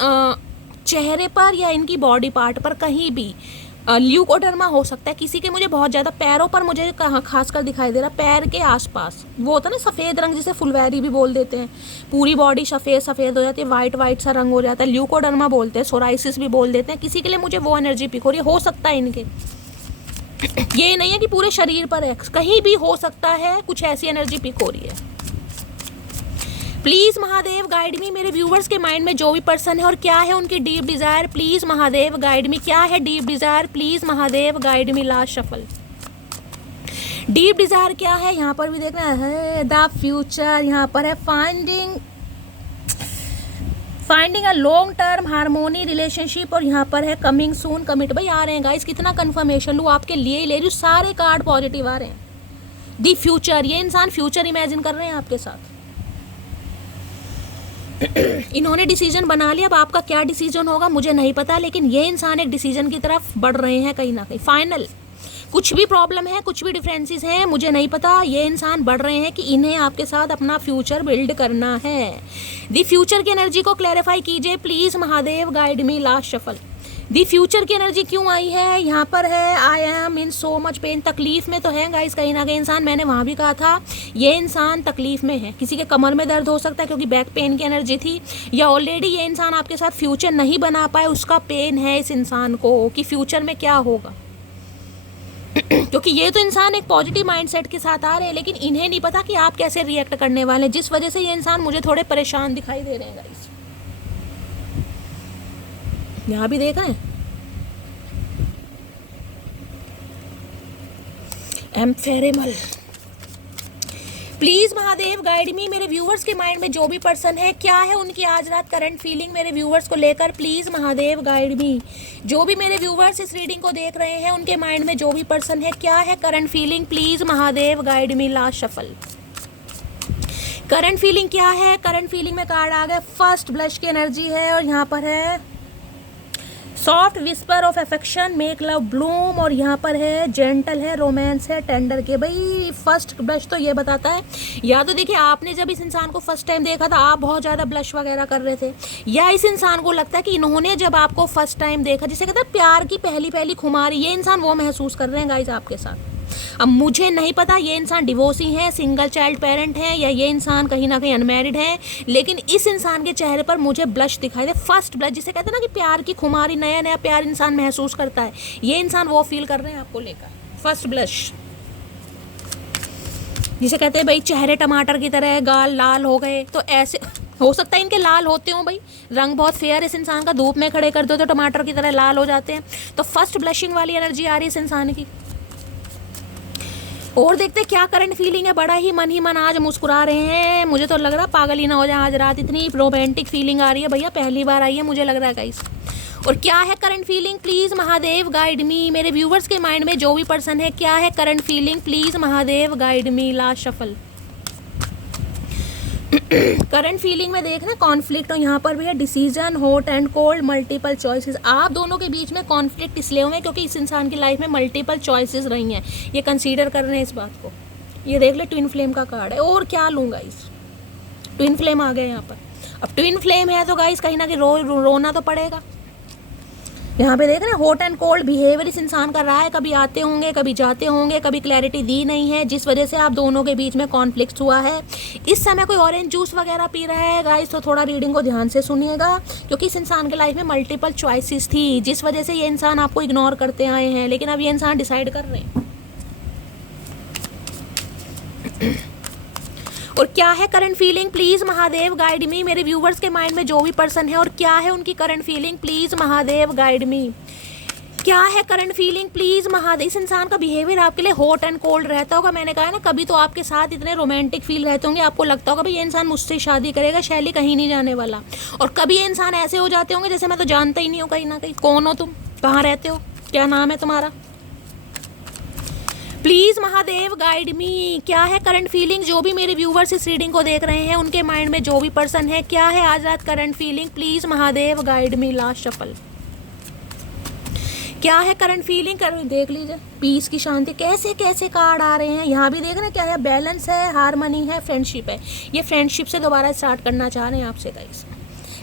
चेहरे पर या इनकी बॉडी पार्ट पर कहीं भी ल्यूकोडर्मा हो सकता है। किसी के मुझे बहुत ज़्यादा पैरों पर मुझे कहाँ खासकर दिखाई दे रहा, पैर के आसपास वो होता है ना सफ़ेद रंग, जिसे फुलवैरी भी बोल देते हैं, पूरी बॉडी सफ़ेद सफ़ेद हो जाती है, वाइट वाइट सा रंग हो जाता है, ल्यूकोडर्मा बोलते हैं, सोराइसिस भी बोल देते हैं। किसी के लिए मुझे वो एनर्जी पिक हो रही हो सकता है इनके, ये नहीं है कि पूरे शरीर पर है, कहीं भी हो सकता है, कुछ ऐसी एनर्जी पिक हो रही है। प्लीज महादेव गाइड मी, मेरे व्यूवर्स के माइंड में जो भी पर्सन है और क्या है उनकी deep Dzire, please Mahadev guide मी। क्या है deep Dzire, please Mahadev guide me. Last shuffle. Deep Dzire क्या है, यहाँ पर भी देखना है द फ्यूचर, यहाँ पर है finding a long term harmony relationship, और यहाँ पर है कमिंग सून, कमिट। भाई आ रहे हैं गाइस, कितना कंफर्मेशन लूँ आपके लिए ही ले रही हूँ, सारे कार्ड पॉजिटिव आ रहे हैं। दी फ्यूचर, ये इंसान फ्यूचर इमेजिन कर रहे हैं आपके साथ। इन्होंने डिसीजन बना लिया, अब आपका क्या डिसीजन होगा मुझे नहीं पता, लेकिन ये इंसान एक डिसीजन की तरफ बढ़ रहे हैं कहीं ना कहीं। कुछ भी प्रॉब्लम है, कुछ भी डिफरेंसेस हैं, मुझे नहीं पता, ये इंसान बढ़ रहे हैं कि इन्हें आपके साथ अपना फ्यूचर बिल्ड करना है। दी फ्यूचर की एनर्जी को क्लैरिफाई कीजिए please Mahadev, guide me last shuffle. The future की एनर्जी क्यों आई है यहाँ पर है, आई am in so much pain, तकलीफ में तो है गाइस कहीं ना कहीं इंसान, मैंने वहाँ भी कहा था ये इंसान तकलीफ में है। किसी के कमर में दर्द हो सकता है क्योंकि बैक पेन की एनर्जी थी, या ऑलरेडी ये इंसान आपके साथ फ्यूचर नहीं बना पाए, उसका पेन है इस इंसान को कि फ्यूचर में क्या होगा। क्योंकि ये तो इंसान एक पॉजिटिव माइंडसेट के साथ आ रहे हैं, लेकिन इन्हें नहीं पता कि आप कैसे रिएक्ट करने वाले हैं, जिस वजह से ये इंसान मुझे थोड़े परेशान दिखाई दे रहे हैं गाइस। यहाँ भी देख रहे हैं एम्फेरेमल। प्लीज महादेव गाइड मी, मेरे व्यूवर्स के माइंड में जो भी पर्सन है क्या है उनकी आज रात करंट फीलिंग मेरे व्यूवर्स को लेकर, प्लीज महादेव गाइड मी। जो भी मेरे व्यूवर्स इस रीडिंग को देख रहे हैं उनके माइंड में जो भी पर्सन है क्या है current feeling, please Mahadev guide me last shuffle. Current feeling क्या है, करंट फीलिंग में कार्ड आ गया फर्स्ट ब्लश की एनर्जी है, और यहाँ पर है soft whisper of affection, make love Bloom, और यहाँ पर है जेंटल है, रोमांस है, टेंडर के। भाई फर्स्ट ब्लश तो ये बताता है, या तो देखिए आपने जब इस इंसान को फर्स्ट टाइम देखा था आप बहुत ज़्यादा ब्लश वगैरह कर रहे थे, या इस इंसान को लगता है कि इन्होंने जब आपको फर्स्ट टाइम देखा, जिसे कहते हैं प्यार की पहली पहली खुमारी, ये इंसान वो महसूस कर रहे हैं गाइज आपके साथ। अब मुझे नहीं पता ये इंसान डिवोर्सी है, सिंगल चाइल्ड पेरेंट है, या ये इंसान कहीं ना कहीं अनमैरिड है, लेकिन इस इंसान के चेहरे पर मुझे ब्लश दिखाई दे, फर्स्ट ब्लश, जिसे कहते हैं ना कि प्यार की खुमारी, नया नया प्यार इंसान महसूस करता है, ये इंसान वो फील कर रहे हैं आपको लेकर, फर्स्ट ब्लश, जिसे कहते हैं भाई चेहरे टमाटर की तरह, गाल लाल हो गए, तो ऐसे हो सकता है इनके लाल होते हो, भाई रंग बहुत फेयर इस इंसान का, धूप में खड़े कर दो तो टमाटर की तरह लाल हो जाते हैं, तो फर्स्ट ब्लशिंग वाली एनर्जी आ रही है इस इंसान की। और देखते क्या करंट फीलिंग है, बड़ा ही मन आज मुस्कुरा रहे हैं, मुझे तो लग रहा पागल ही ना हो जाए आज रात, इतनी रोमांटिक फीलिंग आ रही है भैया, पहली बार आई है मुझे लग रहा है गाइस। और क्या है current feeling, please Mahadev guide मी, मेरे व्यूवर्स के माइंड में जो भी पर्सन है क्या है current feeling, please Mahadev guide me last shuffle. Current feeling में देखना कॉन्फ्लिक्ट, और यहाँ पर भी है decision, hot and cold, multiple choices. आप दोनों के बीच में कॉन्फ्लिक्ट इसलिए हुए क्योंकि इस इंसान की लाइफ में मल्टीपल चॉइसेस रही हैं, ये कंसीडर कर रहे हैं इस बात को। ये देख ले ट्विन फ्लेम का कार्ड है, और क्या लूँगा इस ट्विन फ्लेम आ गया यहाँ पर। अब ट्विन फ्लेम है तो गाइस कहीं ना कहीं रोना तो पड़ेगा। यहाँ पे देख रहे हैं हॉट एंड कोल्ड बिहेवियर इस इंसान का रहा है, कभी आते होंगे कभी जाते होंगे, कभी क्लैरिटी दी नहीं है, जिस वजह से आप दोनों के बीच में कॉन्फ्लिक्ट हुआ है। इस समय कोई ऑरेंज जूस वगैरह पी रहा है गाइस, तो थोड़ा रीडिंग को ध्यान से सुनिएगा, क्योंकि इस इंसान के लाइफ में मल्टीपल चॉइसेस थी, जिस वजह से ये इंसान आपको इग्नोर करते आए हैं, लेकिन अब ये इंसान डिसाइड कर रहे हैं। और क्या है current feeling, please Mahadev guide मी, मेरे व्यूवर्स के माइंड में जो भी पर्सन है और क्या है उनकी current feeling, please Mahadev guide मी। क्या है करंट फीलिंग, प्लीज महादेव। इस इंसान का बिहेवियर आपके लिए हॉट एंड कोल्ड रहता होगा, मैंने कहा ना कभी तो आपके साथ इतने रोमांटिक फील रहते होंगे, आपको लगता होगा भाई ये इंसान मुझसे शादी करेगा, शैली कहीं नहीं जाने वाला, और कभी ये इंसान ऐसे हो जाते होंगे जैसे मैं तो जानता ही नहीं हूँ कहीं ना कहीं, कौन हो तुम, कहाँ रहते हो, क्या नाम है तुम्हारा, प्लीज महादेव गाइड मी। क्या है करंट फीलिंग, जो भी मेरे व्यूवर्स इस रीडिंग को देख रहे हैं उनके माइंड में जो भी पर्सन है क्या है आज रात current feeling, please Mahadev guide me last shuffle. क्या है करंट फीलिंग, कर देख लीजिए पीस की शांति, कैसे कैसे कार्ड आ रहे हैं। यहाँ भी देख रहे हैं क्या है, बैलेंस है, हारमनी है, फ्रेंडशिप है। ये फ्रेंडशिप से दोबारा स्टार्ट करना चाह रहे हैं आपसे गाइस,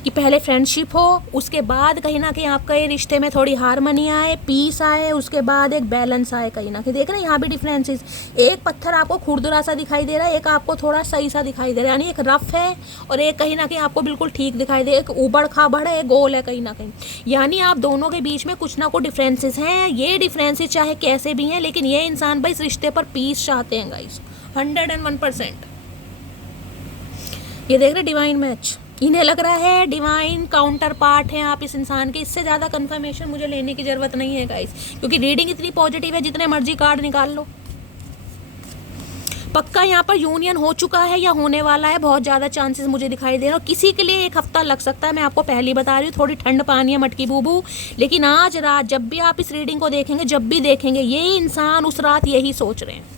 कि पहले फ्रेंडशिप हो, उसके बाद कहीं ना कहीं आपका ये रिश्ते में थोड़ी हारमनी आए, पीस आए, उसके बाद एक बैलेंस आए कहीं ना कहीं। देख रहे हैं यहाँ भी डिफरेंसेस, एक पत्थर आपको खुरदुरा सा दिखाई दे रहा है, एक आपको थोड़ा सही सा दिखाई दे रहा है, यानी एक रफ है और एक कहीं ना कहीं आपको बिल्कुल ठीक दिखाई दे, एक उबड़ खाबड़ है, एक गोल है कहीं ना कहीं, यानी आप दोनों के बीच में कुछ ना कुछ डिफरेंसेस हैं। ये डिफरेंसेस चाहे कैसे भी हैं, लेकिन ये इंसान भाई इस रिश्ते पर पीस चाहते हैं गाइस 101%। ये देख रहे डिवाइन मैच, इन्हें लग रहा है डिवाइन काउंटर पार्ट है आप इस इंसान के। इससे ज़्यादा कंफर्मेशन मुझे लेने की ज़रूरत नहीं है गाइस, क्योंकि रीडिंग इतनी पॉजिटिव है, जितने मर्जी कार्ड निकाल लो। पक्का यहाँ पर यूनियन हो चुका है या होने वाला है, बहुत ज़्यादा चांसेस मुझे दिखाई दे रहे हैं। किसी के लिए 1 हफ्ता लग सकता है, मैं आपको पहले बता रही हूँ, थोड़ी ठंड पानी है मटकी बूबू, लेकिन आज रात जब भी आप इस रीडिंग को देखेंगे, जब भी देखेंगे, ये इंसान उस रात यही सोच रहे हैं।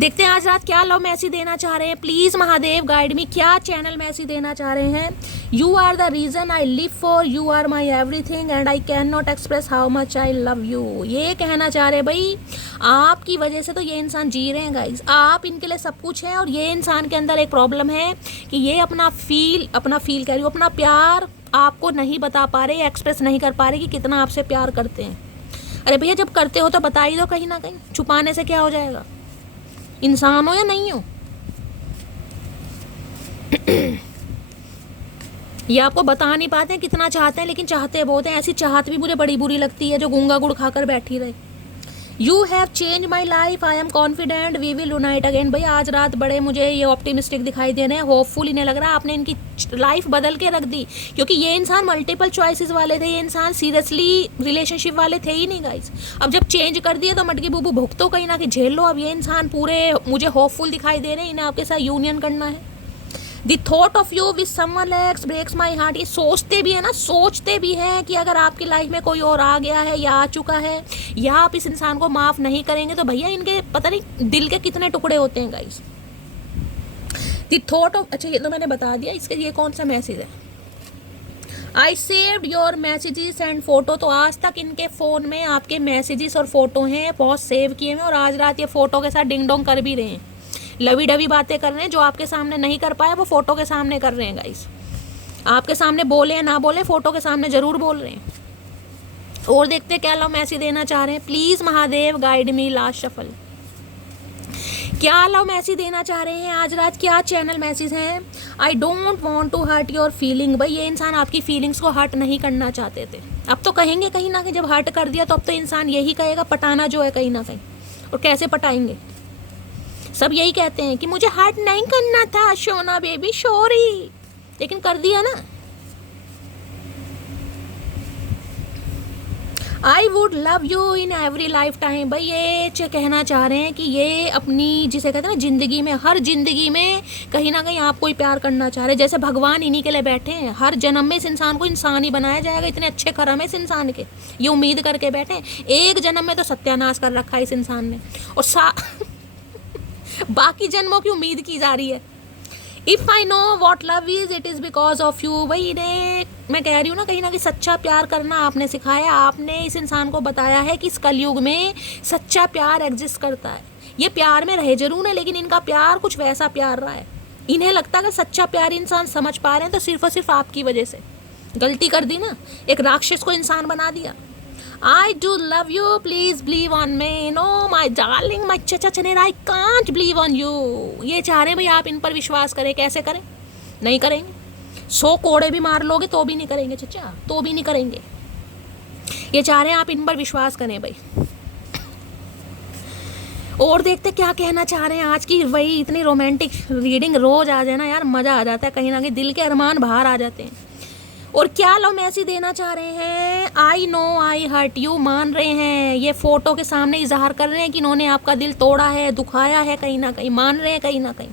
देखते हैं आज रात क्या लव मैसेज देना चाह रहे हैं। प्लीज महादेव गाइड मी, क्या चैनल मैसेज देना चाह रहे हैं। You are the reason I live for, you are my everything and I can not express how much I love you. ये कहना चाह रहे हैं भाई, आपकी वजह से तो ये इंसान जी रहे हैं गाइज, आप इनके लिए सब कुछ हैं। और ये इंसान के अंदर एक प्रॉब्लम है कि ये अपना फील कह रही हूँ, अपना प्यार आपको नहीं बता पा रहे, एक्सप्रेस नहीं कर पा रहे कि कितना आपसे प्यार करते हैं। अरे भैया जब करते हो तो बता ही दो कहीं ना कहीं, छुपाने से क्या हो जाएगा। इंसान हो या नहीं हो, ये आपको बता नहीं पाते हैं कितना चाहते हैं, लेकिन चाहते बहुत हैं। ऐसी चाहत भी मुझे बड़ी बुरी लगती है जो गूंगा गुड़ खाकर बैठी रहे। You have change my life, I am confident we will unite again. भाई आज रात बड़े मुझे ये ऑप्टिमिस्टिक दिखाई दे रहे हैं, होपफुल इन्हें लग रहा है आपने इनकी लाइफ बदल के रख दी। क्योंकि ये इंसान मल्टीपल चॉइसेस वाले थे, ये इंसान सीरियसली रिलेशनशिप वाले थे ही नहीं गाइस। अब जब चेंज कर दिए तो मटकी बुबू भुगतो कहीं ना कहीं झेल लो। अब ये इंसान पूरे मुझे होपफुल दिखाई दे रहे हैं, इन्हें आपके साथ यूनियन करना है। The thought of you with someone else breaks my heart. ये सोचते भी है ना, सोचते भी हैं कि अगर आपकी लाइफ में कोई और आ गया है या आ चुका है या आप इस इंसान को माफ़ नहीं करेंगे तो भैया इनके पता नहीं दिल के कितने टुकड़े होते हैं गाइस। द थॉट ऑफ, अच्छा ये तो मैंने बता दिया। इसके ये कौन सा मैसेज है। I saved your messages and photo. तो आज तक इनके फ़ोन में आपके मैसेजेस और फोटो हैं, बहुत सेव किए हैं, और आज रात ये फ़ोटो के साथ डिंग डोंग कर भी रहे हैं। लवी डवी बातें कर रहे हैं, जो आपके सामने नहीं कर पाए वो फोटो के सामने कर रहे हैं गाइस। आपके सामने बोले या ना बोले, फोटो के सामने जरूर बोल रहे हैं। और देखते हैं क्या लव मैसेज देना चाह रहे हैं। Please Mahadev guide me, last shuffle. क्या लव मैसेज देना चाह रहे हैं आज रात, क्या चैनल मैसेज हैं। I don't want to hurt your feeling. भाई ये इंसान आपकी फीलिंग्स को हर्ट नहीं करना चाहते थे, अब तो कहेंगे कहीं ना कहीं। जब हर्ट कर दिया तो अब तो इंसान यही कहेगा, पटाना जो है कहीं ना कहीं। और कैसे पटाएंगे, सब यही कहते हैं कि मुझे हर्ट नहीं करना था शोना बेबी, सॉरी, लेकिन कर दिया ना। I would love you in every life time. भाई ये कहना चाह रहे हैं कि ये अपनी, जिसे कहते हैं ना जिंदगी में, हर जिंदगी में कहीं ना कहीं आपको ही प्यार करना चाह रहे हैं। जैसे भगवान इन्हीं के लिए बैठे हैं, हर जन्म में इस इंसान को इंसान ही बनाया जाएगा। इतने अच्छे कर्म है इस इंसान के, ये उम्मीद करके बैठे हैं। एक जन्म में तो सत्यानाश कर रखा है इस इंसान ने, और बाकी जन्मों की उम्मीद की जा रही है। If I know what love is it is because of you. भाई इन्हें मैं कह रही हूँ ना, कहीं ना कहीं सच्चा प्यार करना आपने सिखाया। आपने इस इंसान को बताया है कि इस कलयुग में सच्चा प्यार एग्जिस्ट करता है। ये प्यार में रहे जरूर है, लेकिन इनका प्यार कुछ वैसा प्यार रहा है। इन्हें लगता है कि सच्चा प्यार इंसान समझ पा रहे हैं तो सिर्फ और सिर्फ आपकी वजह से। गलती कर दी ना, एक राक्षस को इंसान बना दिया। I do love you, please believe on me, no my darling, my chacha चनेरा, I can't believe on you। ये चाह रहे हैं भाई आप इन पर विश्वास करें, कैसे करें, नहीं करेंगे। 100 कोड़े भी मार लोगे तो भी नहीं करेंगे चचा, तो भी नहीं करेंगे। ये चाह रहे हैं आप इन पर विश्वास करें भाई। और देखते क्या कहना चाह रहे हैं आज की। वही इतनी रोमांटिक रीडिंग रोज आ जाए ना यार, मज़ा आ जाता है, कहीं ना कहीं दिल के अरमान बाहर आ जाते हैं। और क्या लव मैसेज देना चाह रहे हैं। I know I hurt you, मान रहे हैं, ये फोटो के सामने इजहार कर रहे हैं कि इन्होंने आपका दिल तोड़ा है, दुखाया है, कहीं ना कहीं मान रहे हैं, कहीं ना कहीं।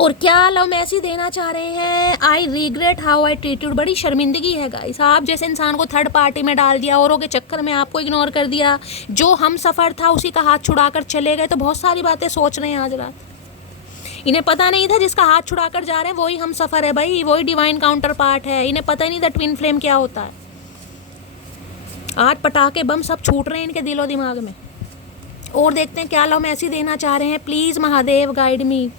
और क्या लव मैसेज देना चाह रहे हैं। I regret how I treated. बड़ी शर्मिंदगी है गाइस, आप जैसे इंसान को थर्ड पार्टी में डाल दिया, औरों के चक्कर में आपको इग्नोर कर दिया, जो हम सफ़र था उसी का हाथ छुड़ाकर चले गए। तो बहुत सारी बातें सोच रहे हैं आज रात। इन्हें पता नहीं था जिसका हाथ छुड़ाकर जा रहे हैं वही हम सफ़र है भाई, वही डिवाइन काउंटर पार्ट है। इन्हें पता ही नहीं था ट्विन फ्लेम क्या होता है। आज पटाखे बम सब छूट रहे हैं इनके दिलो दिमाग में। और देखते हैं क्या लव मैसेज देना चाह रहे हैं। Please Mahadev guide me.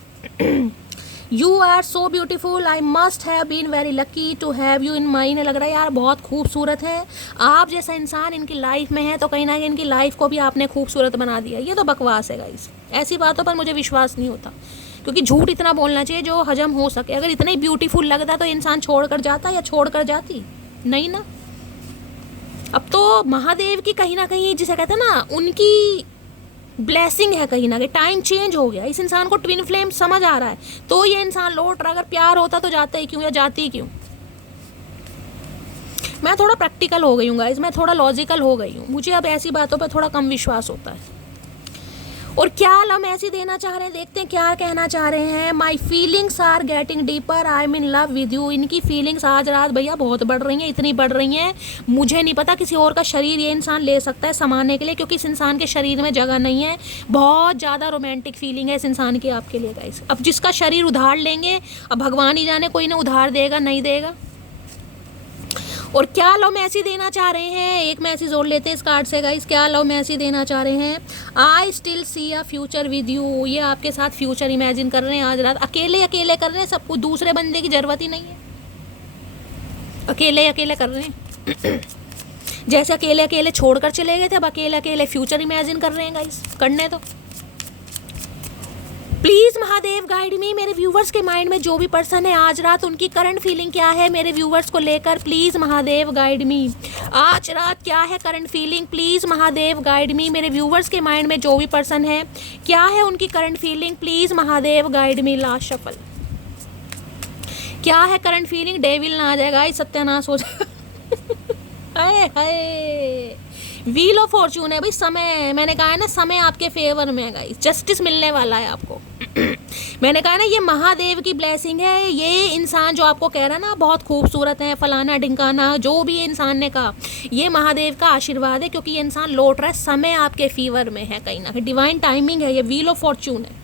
You are so beautiful, I must have been very lucky to have you in my. इन्हें लग रहा है यार बहुत खूबसूरत है, आप जैसा इंसान इनकी लाइफ में है तो कहीं ना कहीं इनकी लाइफ को भी आपने खूबसूरत बना दिया। ये तो बकवास है गाइस, ऐसी बातों पर मुझे विश्वास नहीं होता, क्योंकि झूठ इतना बोलना चाहिए जो हजम हो सके। अगर इतना ही ब्यूटीफुल लगता तो इंसान छोड़ कर जाता या छोड़ कर जाती नहीं ना। अब तो महादेव की कहीं ना कहीं, जिसे कहते हैं ना, उनकी ब्लेसिंग है कहीं ना कहीं। टाइम चेंज हो गया, इस इंसान को ट्विन फ्लेम समझ आ रहा है तो ये इंसान लौट रहा। अगर प्यार होता तो जाता ही क्यों या जाती क्यों। मैं थोड़ा प्रैक्टिकल हो गई हूँ गाइस, मैं थोड़ा लॉजिकल हो गई हूँ, मुझे अब ऐसी बातों पर थोड़ा कम विश्वास होता है। और क्या लव मैसेज देना चाह रहे हैं, देखते हैं क्या कहना चाह रहे हैं। My feelings are getting deeper, I am in love with you. इनकी फीलिंग्स आज रात भैया बहुत बढ़ रही हैं, इतनी बढ़ रही हैं मुझे नहीं पता किसी और का शरीर ये इंसान ले सकता है समाने के लिए, क्योंकि इस इंसान के शरीर में जगह नहीं है। बहुत ज़्यादा रोमांटिक फीलिंग है इस इंसान की आपके लिए गाइस। अब जिसका शरीर उधार लेंगे, अब भगवान ही जाने कोई ना उधार देगा नहीं देगा। और क्या लव मैसेज देना चाह रहे हैं, एक मैसेज और लेते हैं इस कार्ड से गाइस। क्या लव मैसेज देना चाह रहे हैं। I still see a future with you. ये आपके साथ फ्यूचर इमेजिन कर रहे हैं आज रात, अकेले अकेले कर रहे हैं, सब कुछ दूसरे बंदे की जरूरत ही नहीं है, अकेले अकेले कर रहे हैं। जैसे अकेले अकेले छोड़कर चले गए थे, अब अकेले अकेले फ्यूचर इमेजिन कर रहे हैं गाइस। करने तो प्लीज महादेव गाइड मी। मेरे व्यूवर्स के माइंड में जो भी पर्सन है आज रात, उनकी करंट फीलिंग क्या है मेरे व्यूवर्स को लेकर, प्लीज महादेव गाइड मी। आज रात क्या है current feeling, please Mahadev guide मी। मेरे व्यूवर्स के माइंड में जो भी पर्सन है, क्या है उनकी current feeling, please Mahadev guide me. Last shuffle, क्या है करंट फीलिंग। डेविल ना आ जाएगा, सत्यानाश हो जाएगा। हाय हाय, व्हील ऑफ फॉर्चून है भाई। समय, मैंने कहा है ना समय आपके फेवर में है गाइस, जस्टिस मिलने वाला है आपको। मैंने कहा ना ये महादेव की ब्लेसिंग है। ये इंसान जो आपको कह रहा है ना बहुत खूबसूरत है फलाना ढिंकाना, जो भी ये इंसान ने कहा, ये महादेव का आशीर्वाद है, क्योंकि ये इंसान लौट रहा है, समय आपके फेवर में है कहीं ना कहीं, डिवाइन टाइमिंग है, ये व्हील ऑफ फॉर्चून है,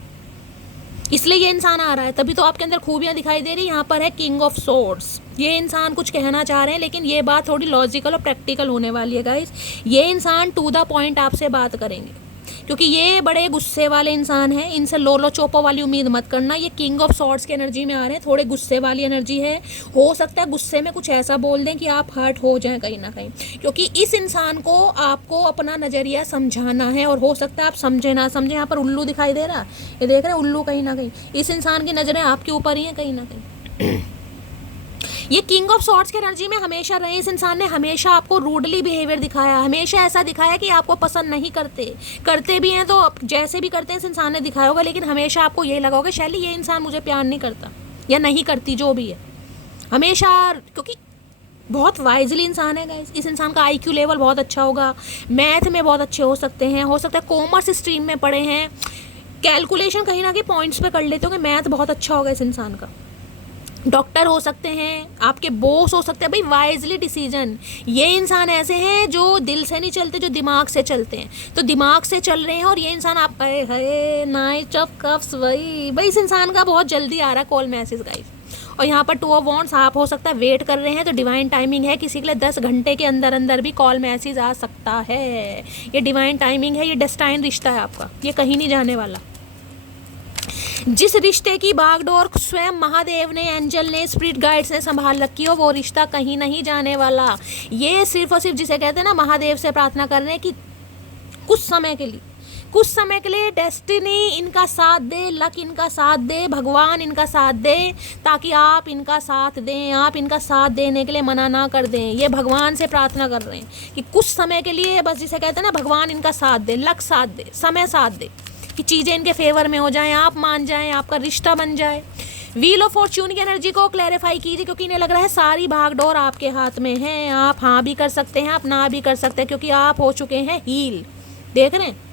इसलिए ये इंसान आ रहा है। तभी तो आपके अंदर खूबियां दिखाई दे रही। यहाँ पर है किंग ऑफ सोर्ड्स। ये इंसान कुछ कहना चाह रहे हैं, लेकिन ये बात थोड़ी लॉजिकल और प्रैक्टिकल होने वाली है गाइस। ये इंसान टू द पॉइंट आपसे बात करेंगे, क्योंकि ये बड़े गुस्से वाले इंसान हैं। इनसे लोलो चोपो वाली उम्मीद मत करना। ये किंग ऑफ सॉर्ड्स की एनर्जी में आ रहे हैं, थोड़े गुस्से वाली एनर्जी है। हो सकता है गुस्से में कुछ ऐसा बोल दें कि आप हर्ट हो जाएं कहीं ना कहीं, क्योंकि इस इंसान को आपको अपना नज़रिया समझाना है, और हो सकता है आप समझे ना समझे। यहाँ पर उल्लू दिखाई दे रहा है, ये देख रहे हैं उल्लू, कहीं ना कहीं इस इंसान की नज़रें आपके ऊपर ही हैं कहीं ना कहीं। ये किंग ऑफ सॉर्ड्स की एनर्जी में हमेशा रहे। इस इंसान ने हमेशा आपको रूडली बिहेवियर दिखाया, हमेशा ऐसा दिखाया कि आपको पसंद नहीं करते, करते भी हैं तो जैसे भी करते हैं इस इंसान ने दिखाया होगा, लेकिन हमेशा आपको ये लगा होगा शैली ये इंसान मुझे प्यार नहीं करता या नहीं करती, जो भी है हमेशा, क्योंकि बहुत वाइजली इंसान है गाइस। इस इंसान का IQ लेवल बहुत अच्छा होगा, मैथ में बहुत अच्छे हो सकते हैं, हो सकता है कॉमर्स स्ट्रीम में पढ़े हैं, कैलकुलेशन कहीं ना कहीं पॉइंट्स पे कर लेते होंगे, मैथ बहुत अच्छा होगा इस इंसान का, डॉक्टर हो सकते हैं, आपके बॉस हो सकते हैं भाई। वाइजली डिसीजन, ये इंसान ऐसे हैं जो दिल से नहीं चलते, जो दिमाग से चलते हैं, तो दिमाग से चल रहे हैं। और ये इंसान आप नाइट ऑफ कप्स, भाई इस इंसान का बहुत जल्दी आ रहा है कॉल मैसेज गाइस। और यहाँ पर 2 ऑफ वॉन्ड्स, आप हो सकता है वेट कर रहे हैं, तो डिवाइन टाइमिंग है, किसी के लिए 10 घंटे के अंदर अंदर भी कॉल मैसेज आ सकता है। ये डिवाइन टाइमिंग है, ये डेस्टाइन रिश्ता है आपका, ये कहीं नहीं जाने वाला। जिस रिश्ते की बागडोर स्वयं महादेव ने, एंजल ने, स्पिरिट गाइड्स ने संभाल रखी हो, वो रिश्ता कहीं नहीं जाने वाला। ये सिर्फ और सिर्फ जिसे कहते हैं ना, महादेव से प्रार्थना कर रहे हैं कि कुछ समय के लिए डेस्टिनी इनका साथ दे, लक इनका साथ दे, भगवान इनका साथ दे, ताकि आप इनका साथ दें, आप इनका साथ देने के लिए मना ना कर दें। ये भगवान से प्रार्थना कर रहे हैं कि कुछ समय के लिए, बस जिसे कहते हैं ना, भगवान इनका साथ दे, लक साथ दे, समय साथ दे, कि चीज़ें इनके फेवर में हो जाएं, आप मान जाएं, आपका रिश्ता बन जाए। व्हील ऑफ फॉर्चून की एनर्जी को क्लैरिफाई कीजिए, क्योंकि इन्हें लग रहा है सारी भागदौड़ आपके हाथ में है। आप हाँ भी कर सकते हैं, आप ना भी कर सकते हैं, क्योंकि आप हो चुके हैं हील। देख रहे हैं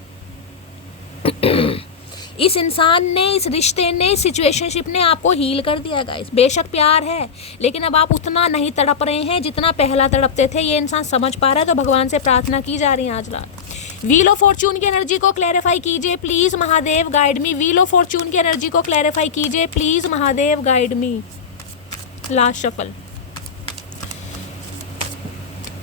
इस इंसान ने, इस रिश्ते ने, इस सिचुएशनशिप ने आपको हील कर दिया गाइस। बेशक प्यार है, लेकिन अब आप उतना नहीं तड़प रहे हैं जितना पहला तड़पते थे। ये इंसान समझ पा रहा है, तो भगवान से प्रार्थना की जा रही है आज रात। व्हील ऑफ फॉर्चून की एनर्जी को क्लैरिफाई कीजिए, please Mahadev guide me. Wheel of Fortune की एनर्जी को क्लैरिफाई कीजिए, please Mahadev guide me. Last shuffle,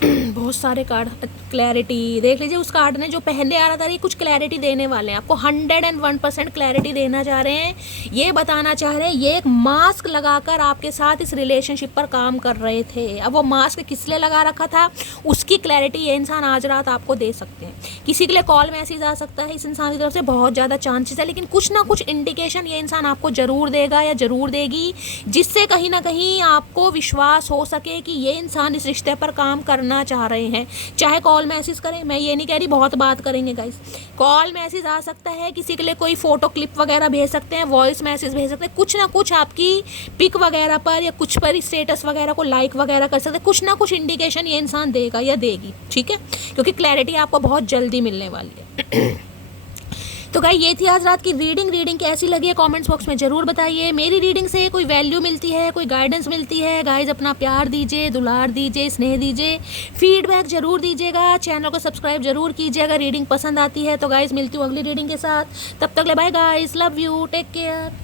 बहुत सारे कार्ड, क्लैरिटी देख लीजिए। उस कार्ड ने जो पहले आ रहा था, ये कुछ क्लैरिटी देने वाले हैं आपको, 101% क्लैरिटी देना चाह रहे हैं। ये बताना चाह रहे हैं, ये एक मास्क लगाकर आपके साथ इस रिलेशनशिप पर काम कर रहे थे। अब वो मास्क किस लिए लगा रखा था, उसकी क्लैरिटी ये इंसान आज रात आपको दे सकते हैं। किसी के लिए कॉल मैसेज आ सकता है इस इंसान की तरफ से, बहुत ज़्यादा चांसेस है, लेकिन कुछ ना कुछ इंडिकेशन ये इंसान आपको ज़रूर देगा या ज़रूर देगी, जिससे कहीं ना कहीं आपको विश्वास हो सके कि ये इंसान इस रिश्ते पर काम करना चाह रहे हैं। चाहे कॉल मैसेज करें, मैं ये नहीं कह रही बहुत बात करेंगे गाइस, कॉल मैसेज आ सकता है, किसी के लिए कोई फोटो क्लिप वगैरह भेज सकते हैं, वॉइस मैसेज भेज सकते हैं, कुछ ना कुछ आपकी पिक वगैरह पर या कुछ पर स्टेटस वगैरह को लाइक वगैरह कर सकते हैं। कुछ ना कुछ इंडिकेशन ये इंसान देगा या देगी, ठीक है, क्योंकि क्लैरिटी आपको बहुत जल्दी मिलने वाली है। तो गाइस ये थी आज रात की रीडिंग कैसी लगी है कमेंट्स बॉक्स में ज़रूर बताइए। मेरी रीडिंग से कोई वैल्यू मिलती है, कोई गाइडेंस मिलती है, गाइस अपना प्यार दीजिए, दुलार दीजिए, स्नेह दीजिए, फीडबैक ज़रूर दीजिएगा, चैनल को सब्सक्राइब ज़रूर कीजिएगा। रीडिंग पसंद आती है तो गाइस मिलती हूँ अगली रीडिंग के साथ। तब तक ले bye guys, love you, take care.